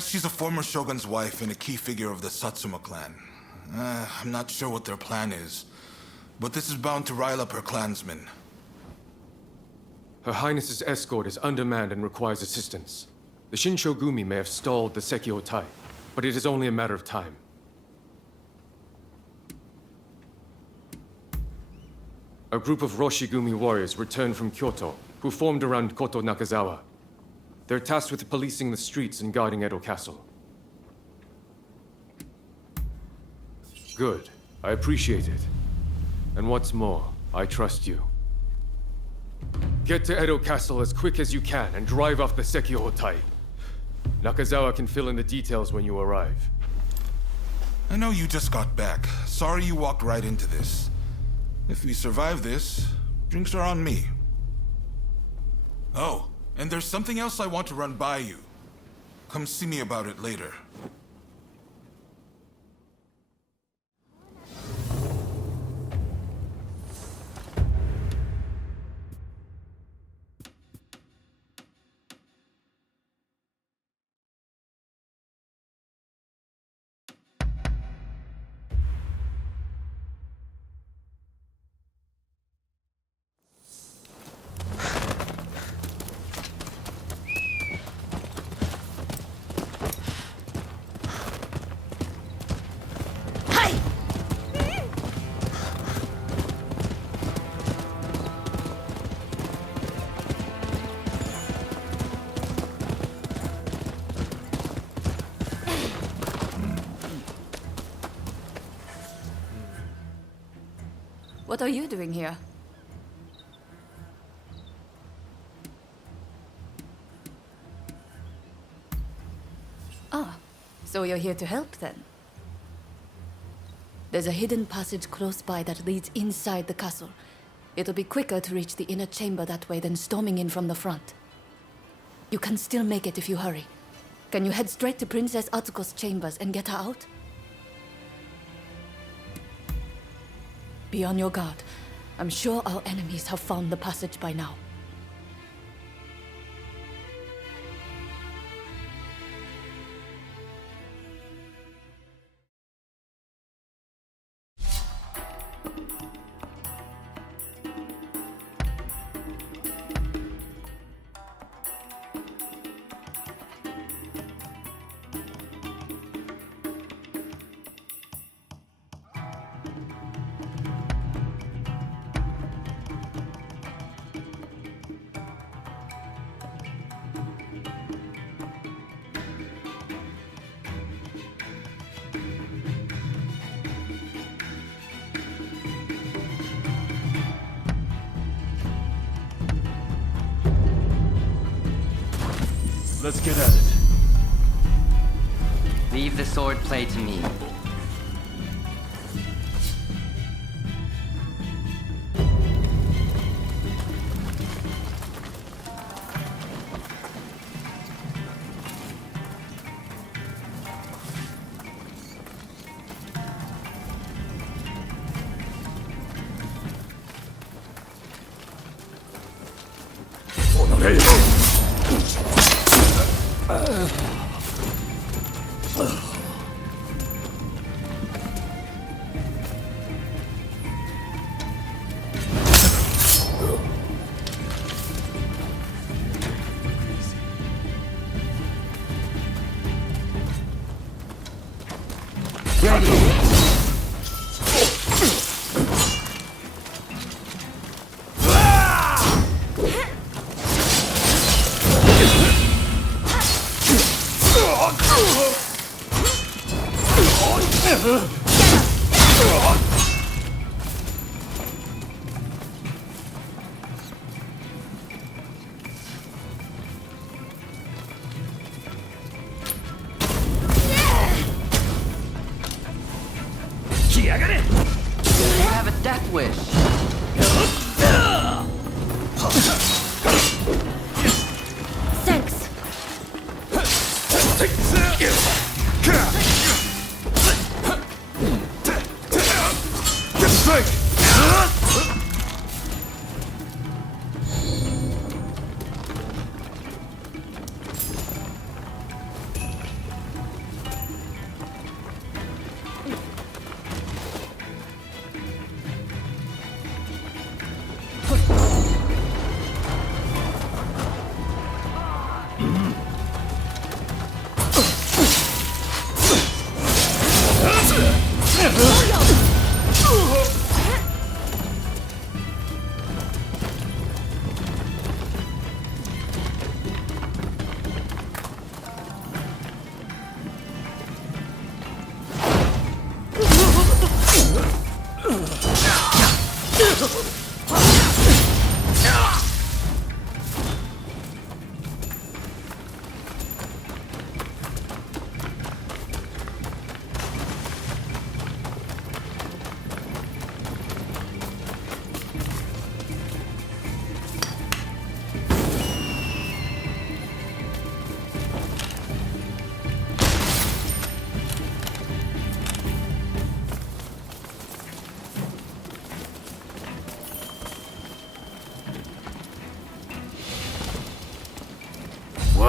She's a former shogun's wife and a key figure of the Satsuma clan. I'm not sure what their plan is, but this is bound to rile up her clansmen. Her Highness's escort is undermanned and requires assistance. The Shinshogumi may have stalled the Sekiotai, but it is only a matter of time. A group of Roshigumi warriors returned from Kyoto, who formed around Koto Nakazawa. They're tasked with policing the streets and guarding Edo Castle. Good. I appreciate it. And what's more, I trust you. Get to Edo Castle as quick as you can and drive off the Sekiotai. Nakazawa can fill in the details when you arrive. I know you just got back. Sorry you walked right into this. If we survive this, drinks are on me. Oh, and there's something else I want to run by you. Come see me about it later. What are you doing here? Ah, so you're here to help then? There's a hidden passage close by that leads inside the castle. It'll be quicker to reach the inner chamber that way than storming in from the front. You can still make it if you hurry. Can you head straight to Princess Atsuko's chambers and get her out? Be on your guard. I'm sure our enemies have found the passage by now. Let's get at it. Leave the sword play to me.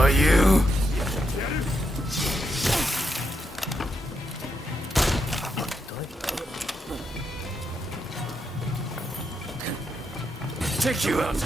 are you? Take you out.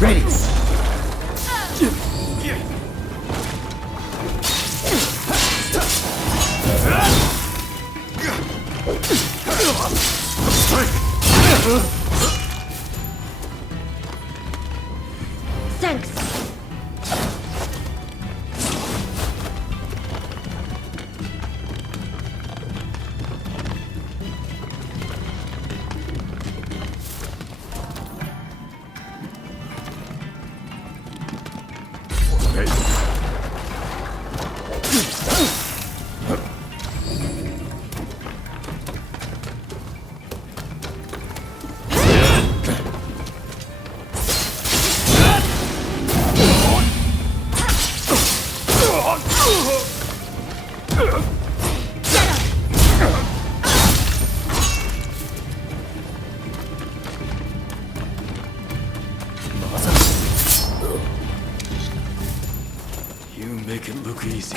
Ready. Thanks. You make it look easy.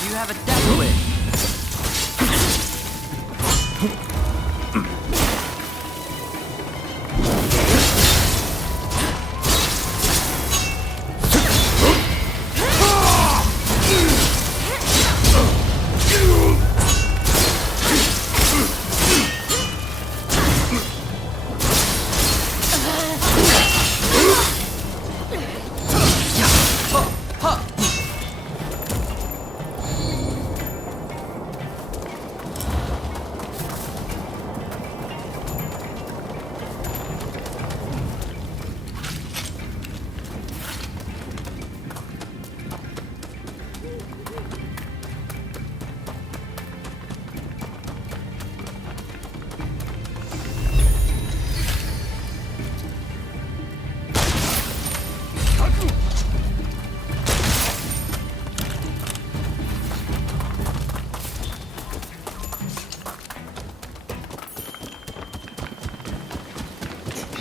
You have a death wish.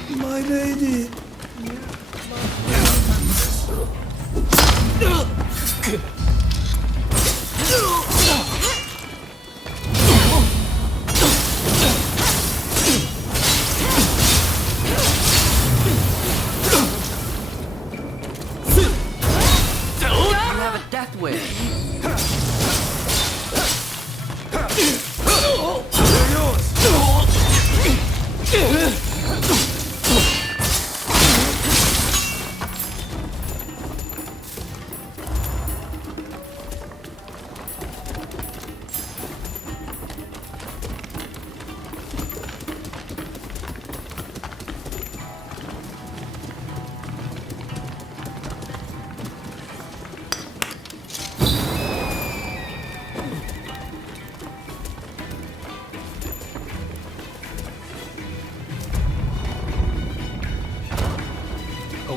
My lady. You have a death wish.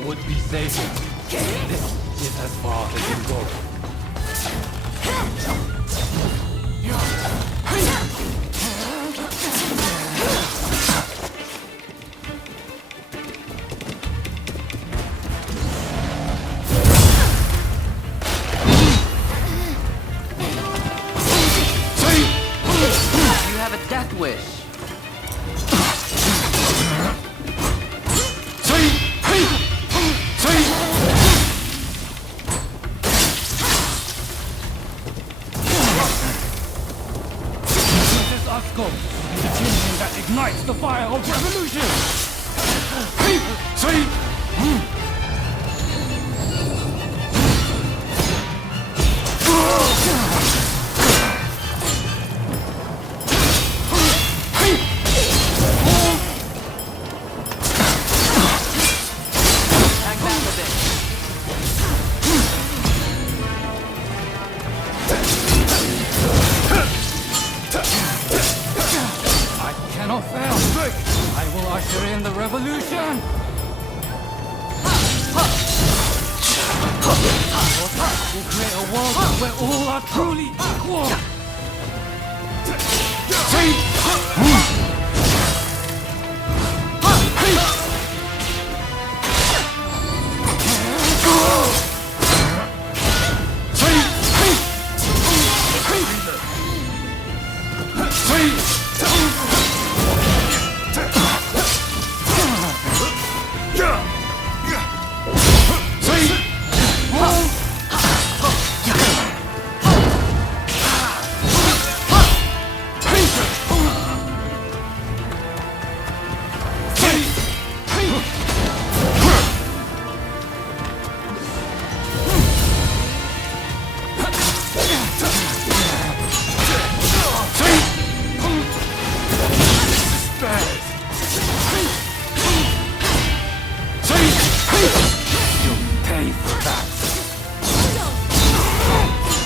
would-be savior. This is as far as you go. You have a death wish. The kindling that ignites the fire of revolution! Hang back a bit. I cannot fail! I will usher in the revolution! We'll create a world where all are truly equal!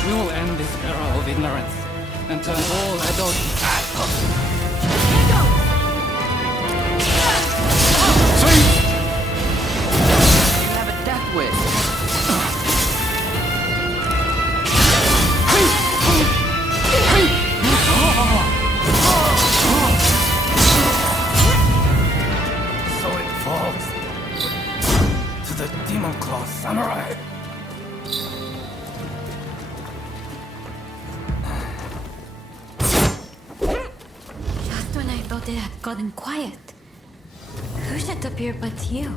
We will end this era of ignorance and turn all adults You have a death wish. So it falls to the demon claw samurai. Just when I thought it had gotten quiet, who should appear but you?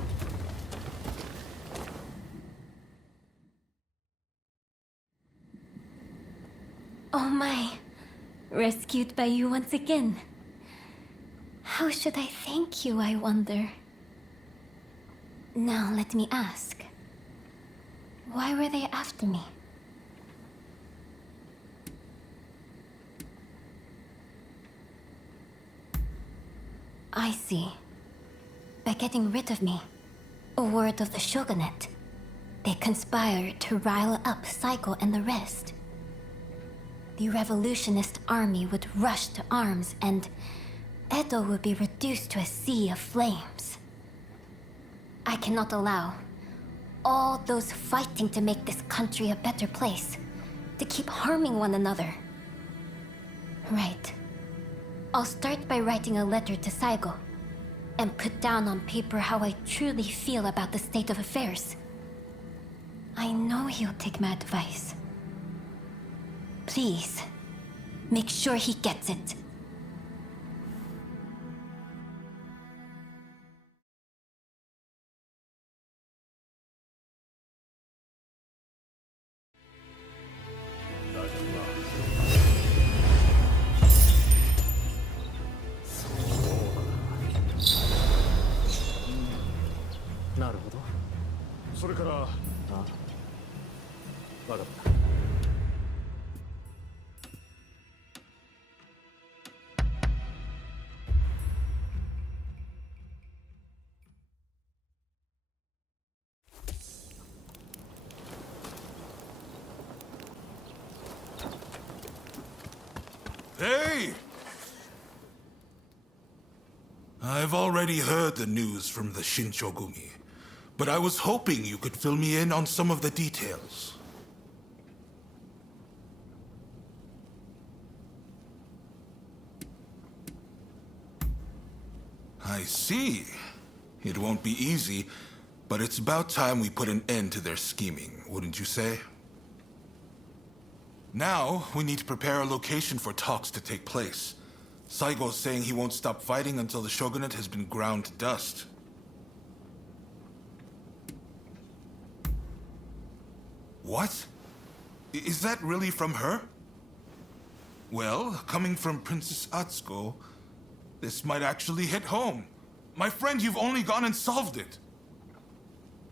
Oh my, rescued by you once again. How should I thank you, I wonder? Now let me ask. Why were they after me? I see. By getting rid of me, a word of the shogunate, they conspired to rile up Saiko and the rest. The revolutionist army would rush to arms and Edo would be reduced to a sea of flames. I cannot allow all those fighting to make this country a better place to keep harming one another. Right. I'll start by writing a letter to Saigo and put down on paper how I truly feel about the state of affairs. I know he'll take my advice. Please, make sure he gets it. Hey! I've already heard the news from the Shinshogumi, but I was hoping you could fill me in on some of the details. I see. It won't be easy, but it's about time we put an end to their scheming, wouldn't you say? Now, we need to prepare a location for talks to take place. Saigo's saying he won't stop fighting until the shogunate has been ground to dust. What? Is that really from her? Well, coming from Princess Atsuko, this might actually hit home. My friend, you've only gone and solved it.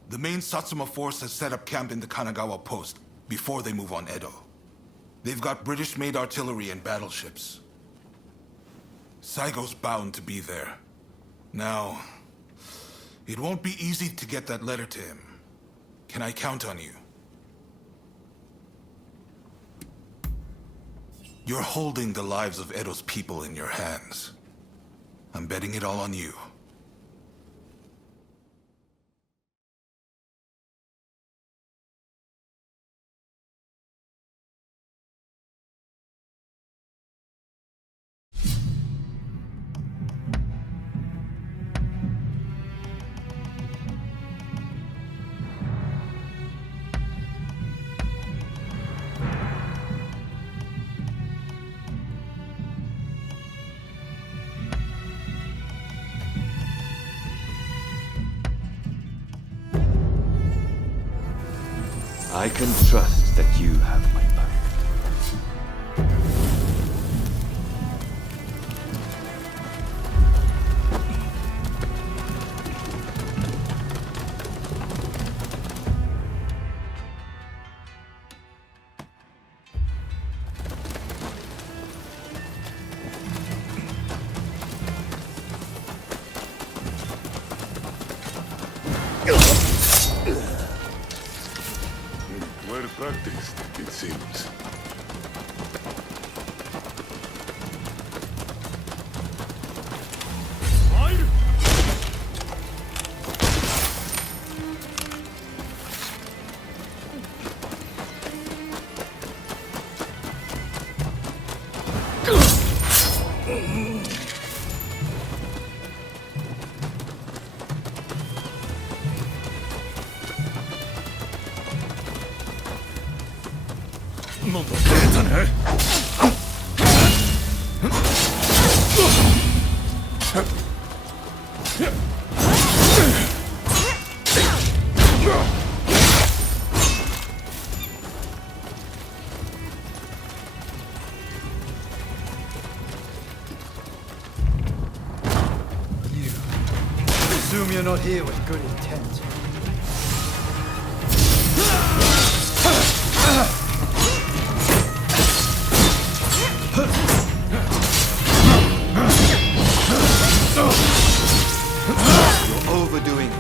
The main Satsuma force has set up camp in the Kanagawa post before they move on Edo. They've got British-made artillery and battleships. Saigo's bound to be there. Now, it won't be easy to get that letter to him. Can I count on you? You're holding the lives of Edo's people in your hands. I'm betting it all on you. I can trust that you have my back. Well practiced, it seems. Assume you're not here with good intent. You're overdoing it.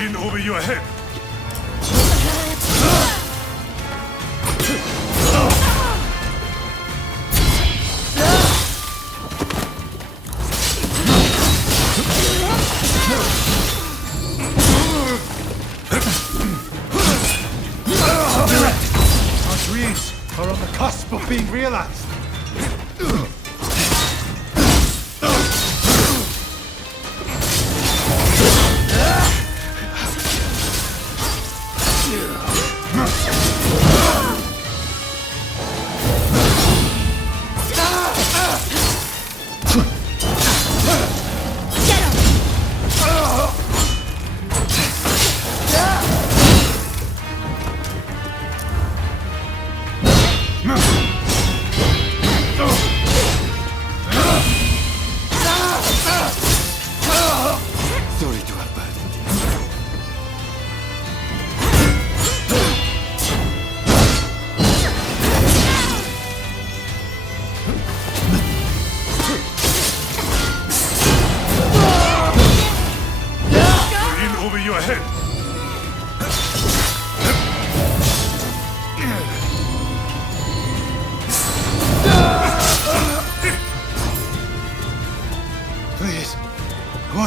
In over your head. Our dreams are on the cusp of being realized.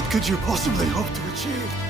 What could you possibly hope to achieve?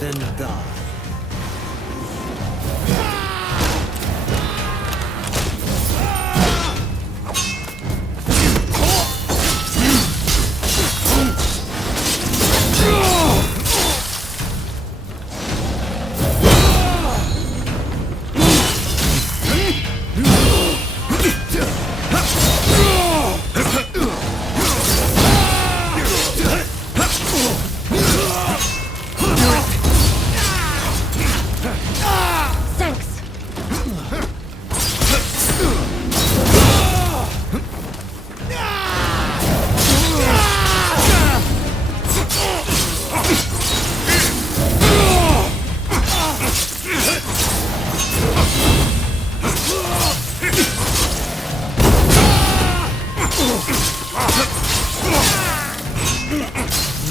Then die.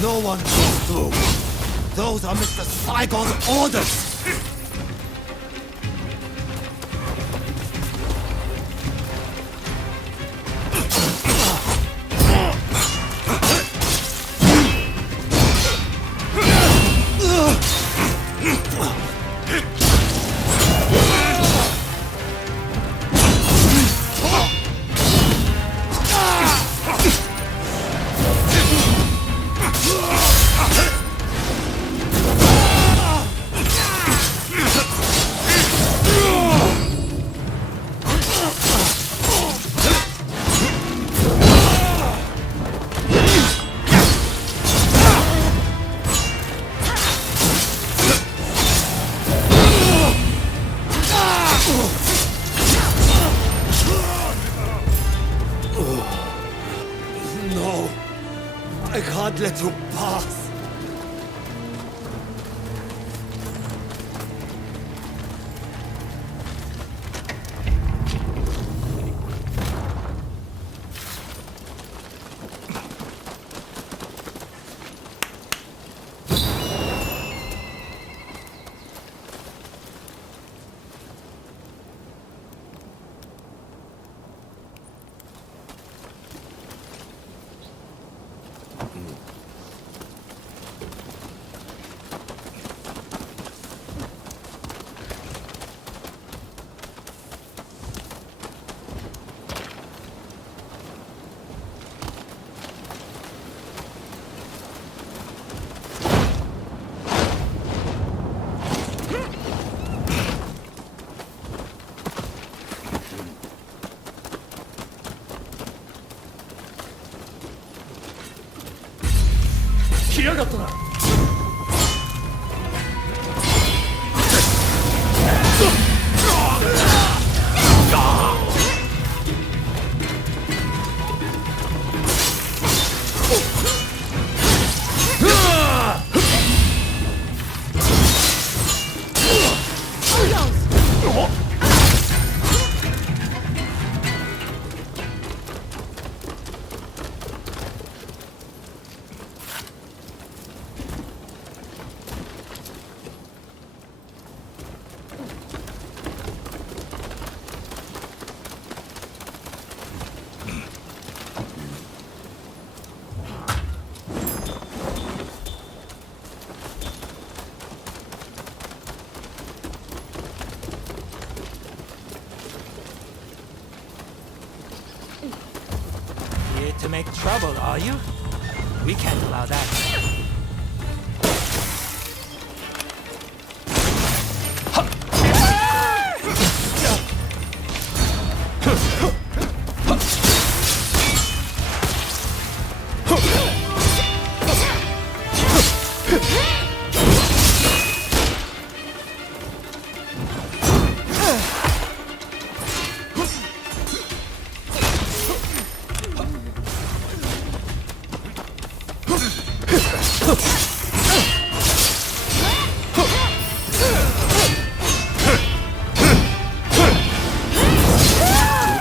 No one goes through. Those are Mr. Saigon's orders. to make trouble, are you? We can't allow that.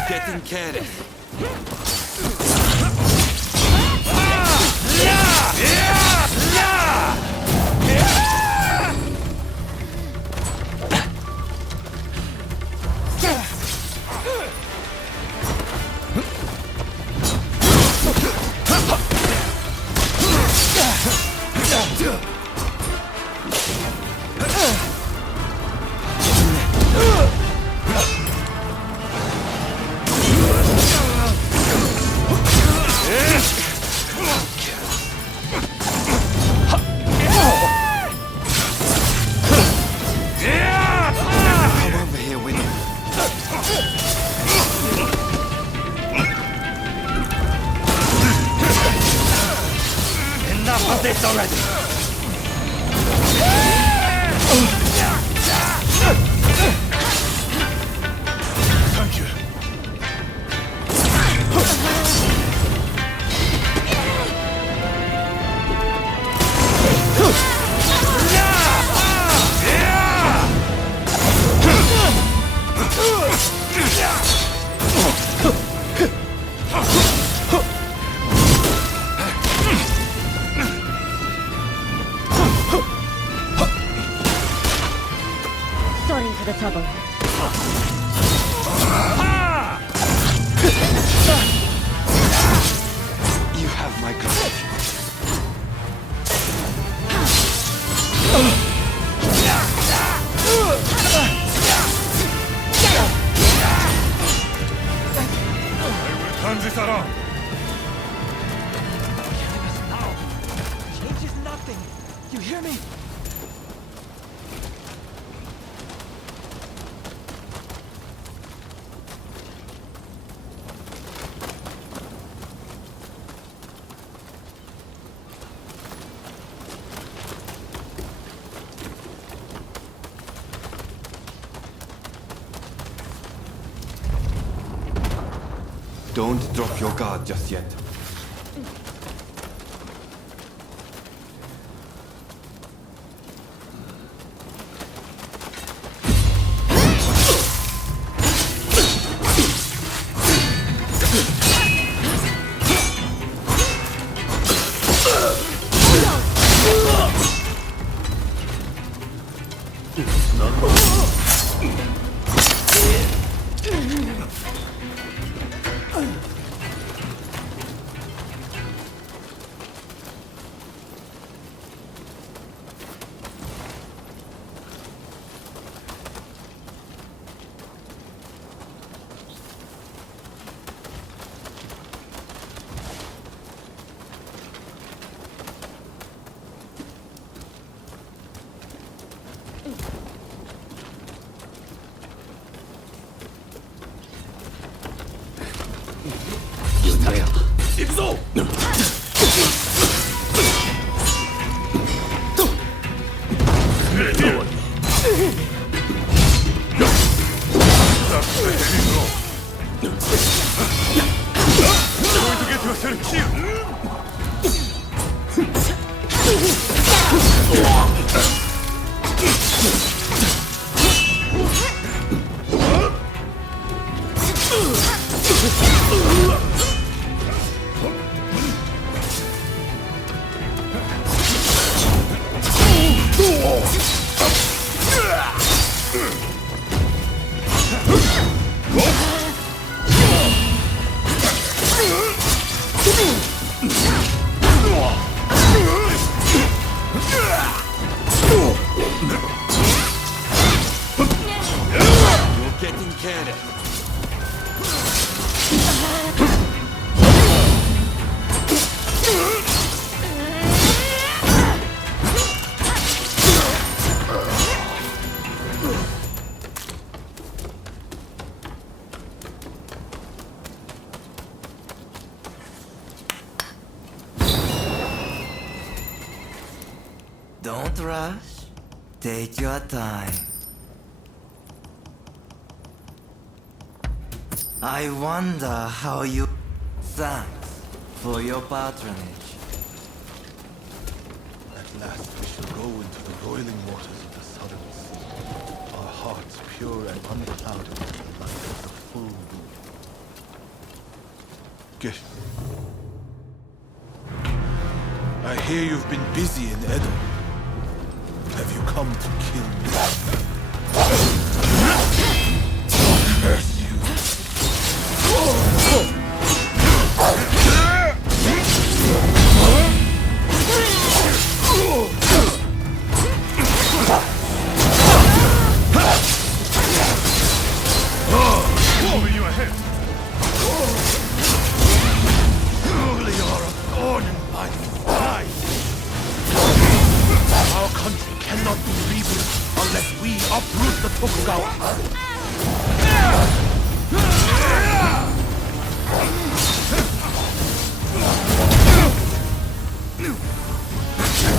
Getting careless. Enough of this already! Thank you. Sorry for the trouble. You have my gratitude. Turn this around. Killing us now changes nothing. You hear me? Don't drop your guard just yet. Take your time. I wonder how you... Thanks for your patronage. At last we shall go into the roiling waters of the southern sea, our hearts pure and unclouded with the light of the full moon. Get. I hear you've been busy in Edo. Have you come to kill me? Curse you. Over you ahead! Truly are a thorn in my side. Our country cannot be rebuilt unless we uproot the Tokugawa.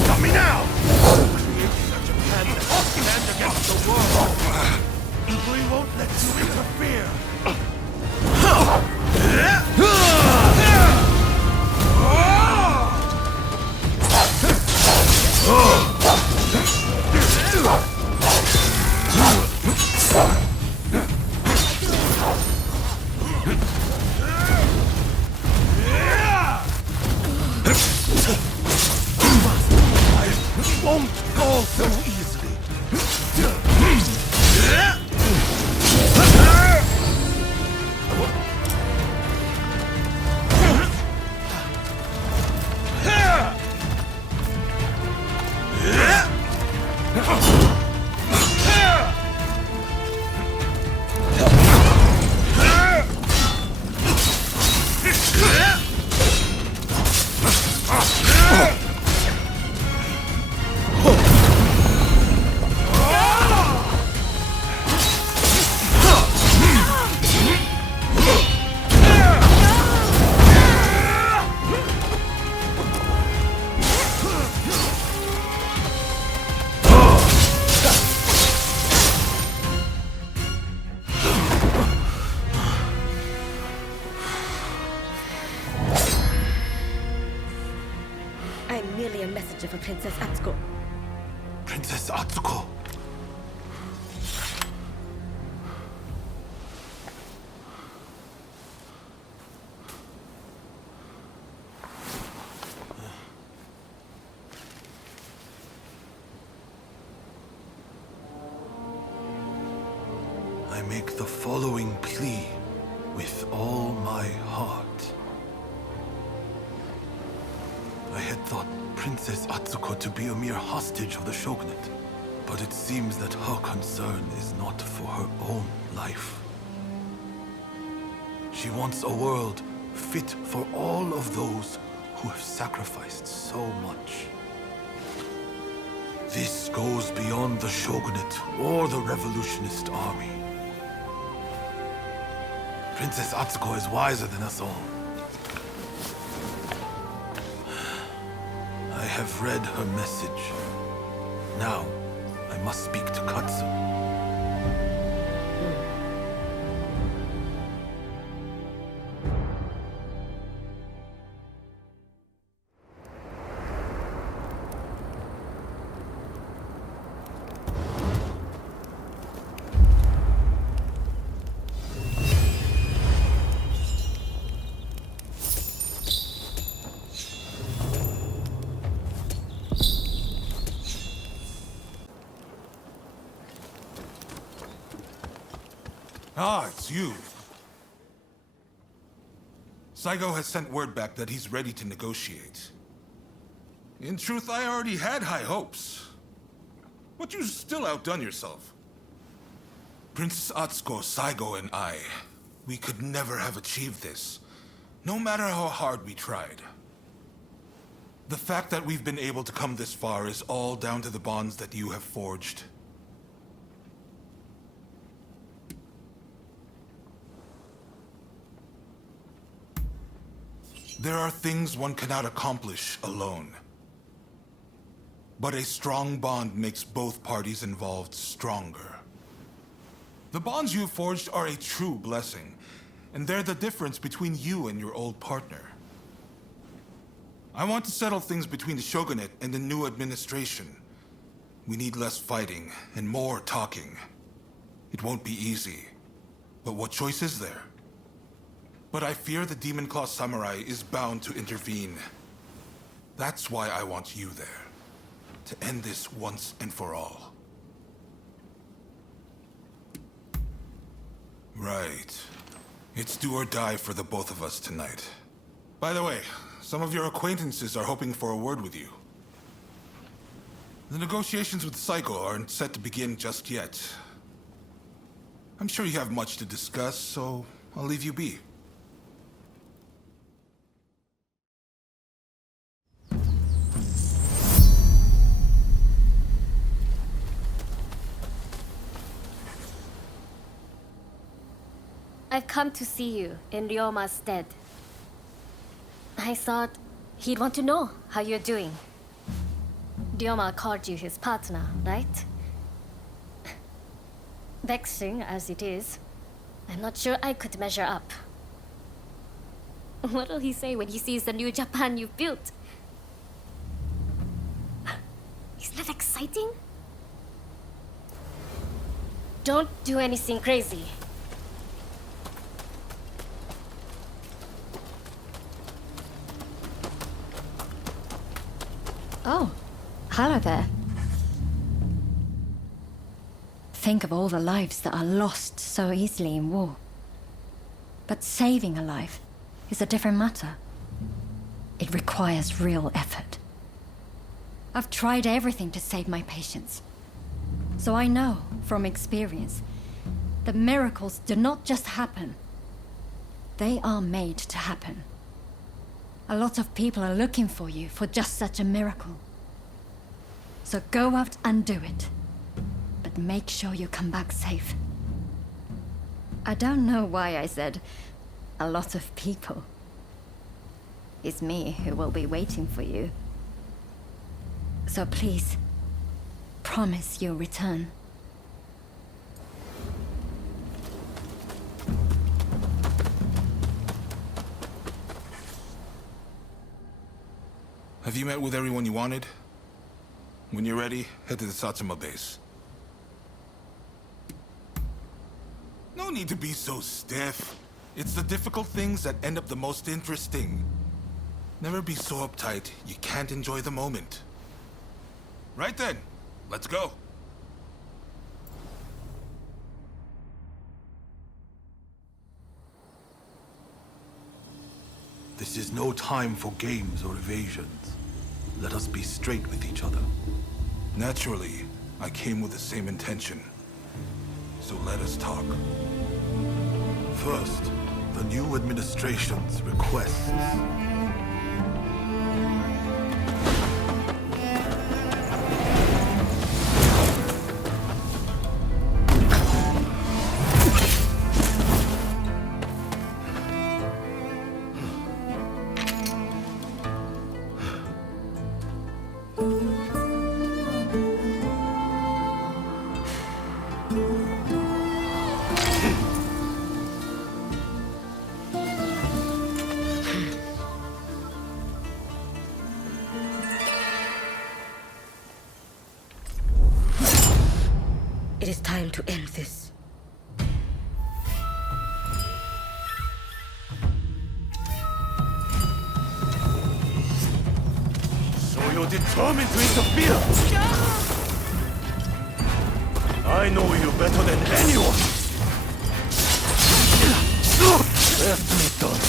Stop me now! Creating a Japan that will stand against the world. We won't let you interfere. I won't fall so easily. I'm merely a messenger for Princess Atsuko. Princess Atsuko. I make the following plea with all my heart. I had thought Princess Atsuko to be a mere hostage of the shogunate, but it seems that her concern is not for her own life. She wants a world fit for all of those who have sacrificed so much. This goes beyond the shogunate or the revolutionist army. Princess Atsuko is wiser than us all. I have read her message. Now, I must speak to Katsu. Ah, it's you. Saigo has sent word back that he's ready to negotiate. In truth, I already had high hopes. But you still outdone yourself. Princess Atsuko, Saigo, and I, we could never have achieved this, no matter how hard we tried. The fact that we've been able to come this far is all down to the bonds that you have forged. There are things one cannot accomplish alone. But a strong bond makes both parties involved stronger. The bonds you have forged are a true blessing, and they're the difference between you and your old partner. I want to settle things between the Shogunate and the new administration. We need less fighting and more talking. It won't be easy, but what choice is there? But I fear the Demon Claw Samurai is bound to intervene. That's why I want you there, to end this once and for all. Right. It's do or die for the both of us tonight. By the way, some of your acquaintances are hoping for a word with you. The negotiations with Psycho aren't set to begin just yet. I'm sure you have much to discuss, so I'll leave you be. I've come to see you in Ryoma's stead. I thought he'd want to know how you're doing. Ryoma called you his partner, right? Vexing as it is, I'm not sure I could measure up. What'll he say when he sees the new Japan you've built? Isn't that exciting? Don't do anything crazy. Oh, hello there. Think of all the lives that are lost so easily in war. But saving a life is a different matter. It requires real effort. I've tried everything to save my patients. So I know, from experience, that miracles do not just happen. They are made to happen. A lot of people are looking for you for just such a miracle. So go out and do it. But make sure you come back safe. I don't know why I said a lot of people. It's me who will be waiting for you. So please, promise you'll return. Have you met with everyone you wanted? When you're ready, head to the Satsuma base. No need to be so stiff. It's the difficult things that end up the most interesting. Never be so uptight you can't enjoy the moment. Right then, let's go. This is no time for games or evasions. Let us be straight with each other. Naturally, I came with the same intention. So let us talk. First, the new administration's requests. It is time to end this. So you're determined to interfere? I know you better than anyone! Left me done.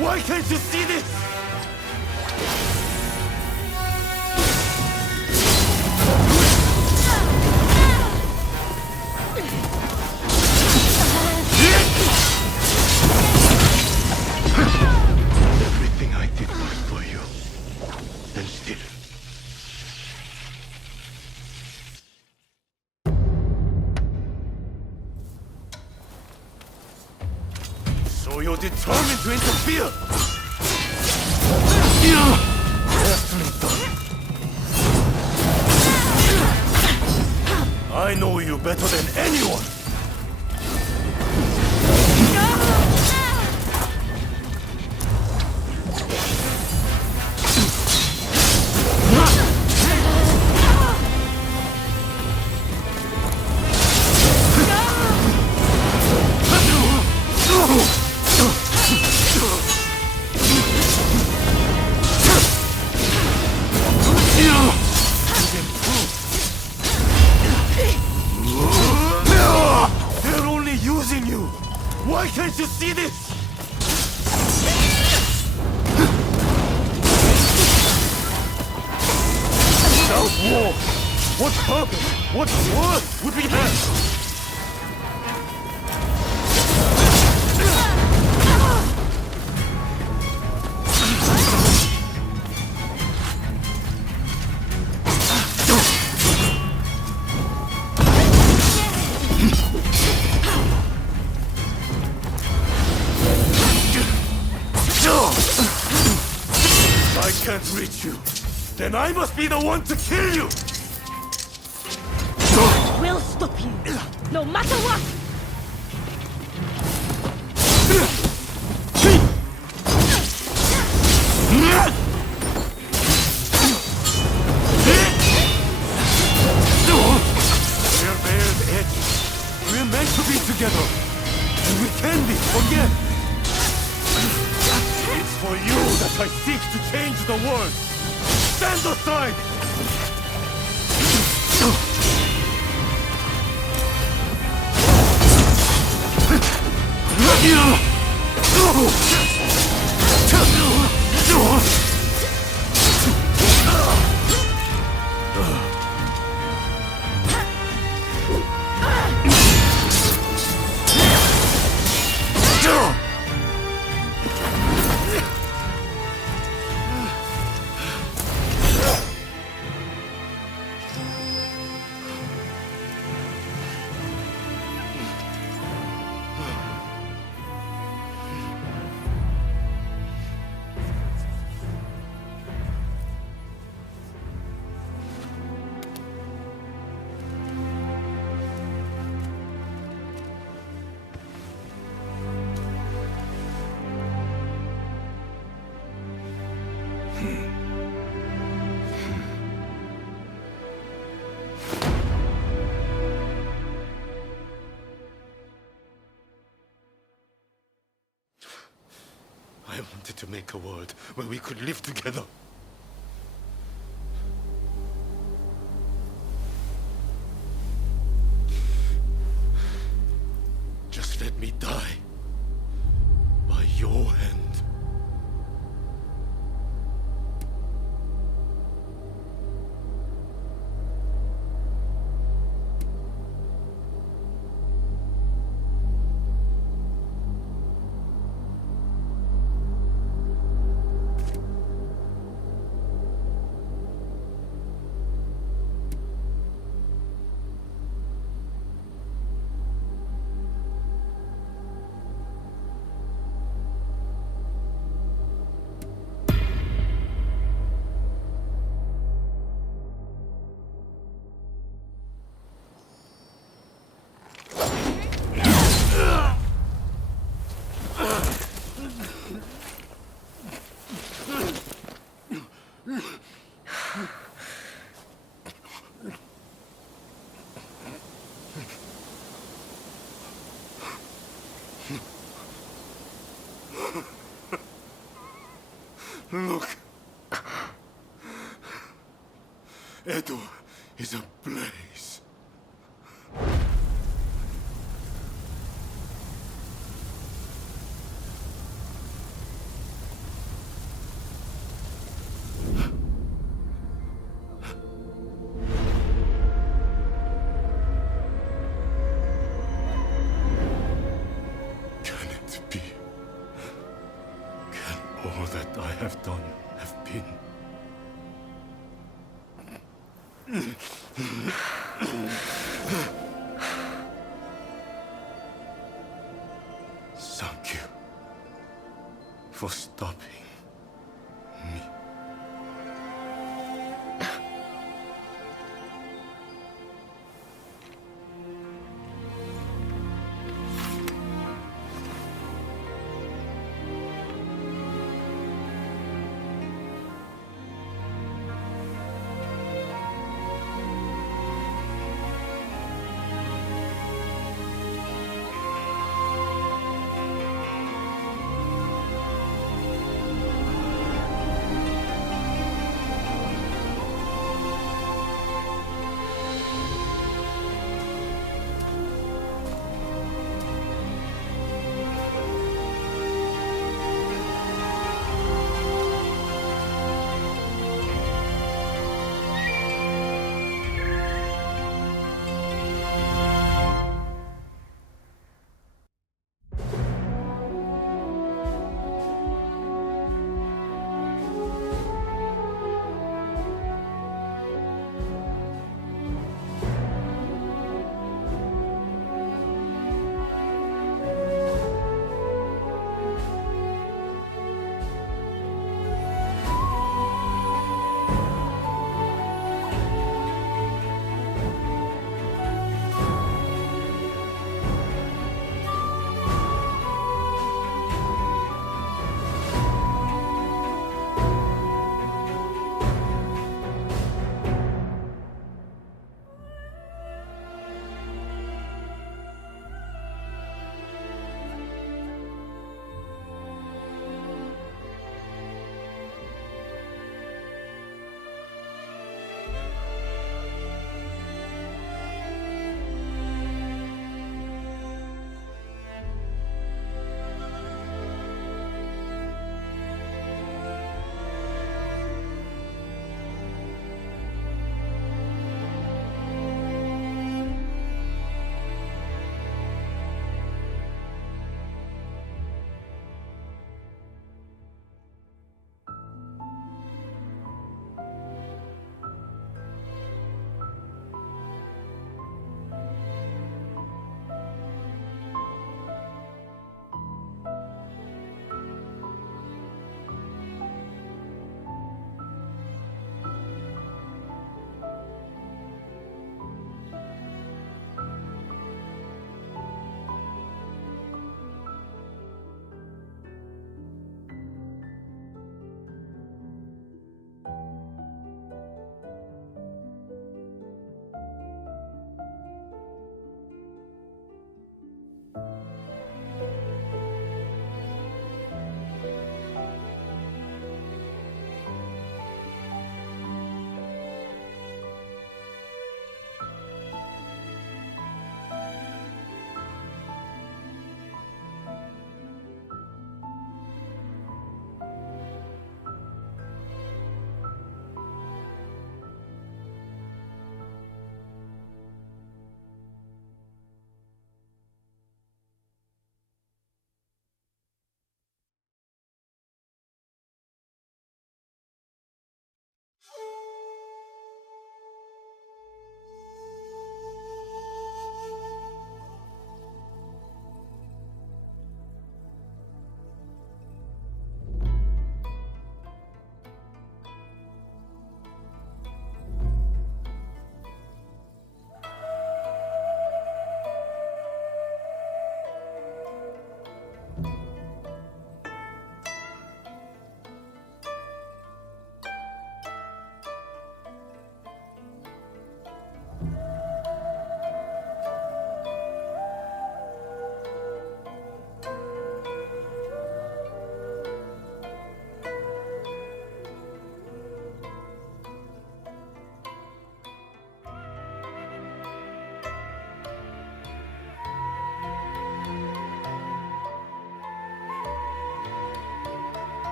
Why can't you see this? Everything I did was for you. And still. So you're determined to interfere? Carefully done. I know you better than anyone. They're only using you. Why can't you see this? Without war, what purpose, what worth would we have? If I can't reach you, then I must be the one to kill you! We'll stop you, no matter what! We're Bear's Edge. We're meant to be together. And we can be again. It's for you that I seek to change the world. Stand aside! I wanted to make a world where we could live together. Just let me die by your hand. Look. Edo is ablaze. All that I have done have been... Thank you for stopping me.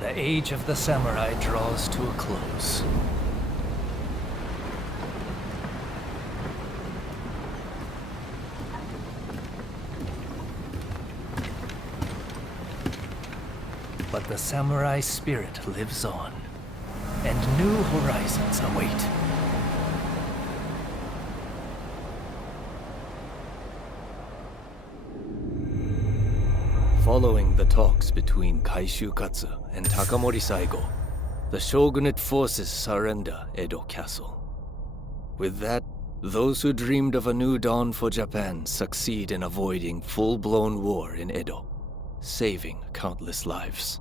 The age of the samurai draws to a close. But the samurai spirit lives on, and new horizons await. Following the talks between Kaishu Katsu and Takamori Saigo, the shogunate forces surrender Edo Castle. With that, those who dreamed of a new dawn for Japan succeed in avoiding full-blown war in Edo, saving countless lives.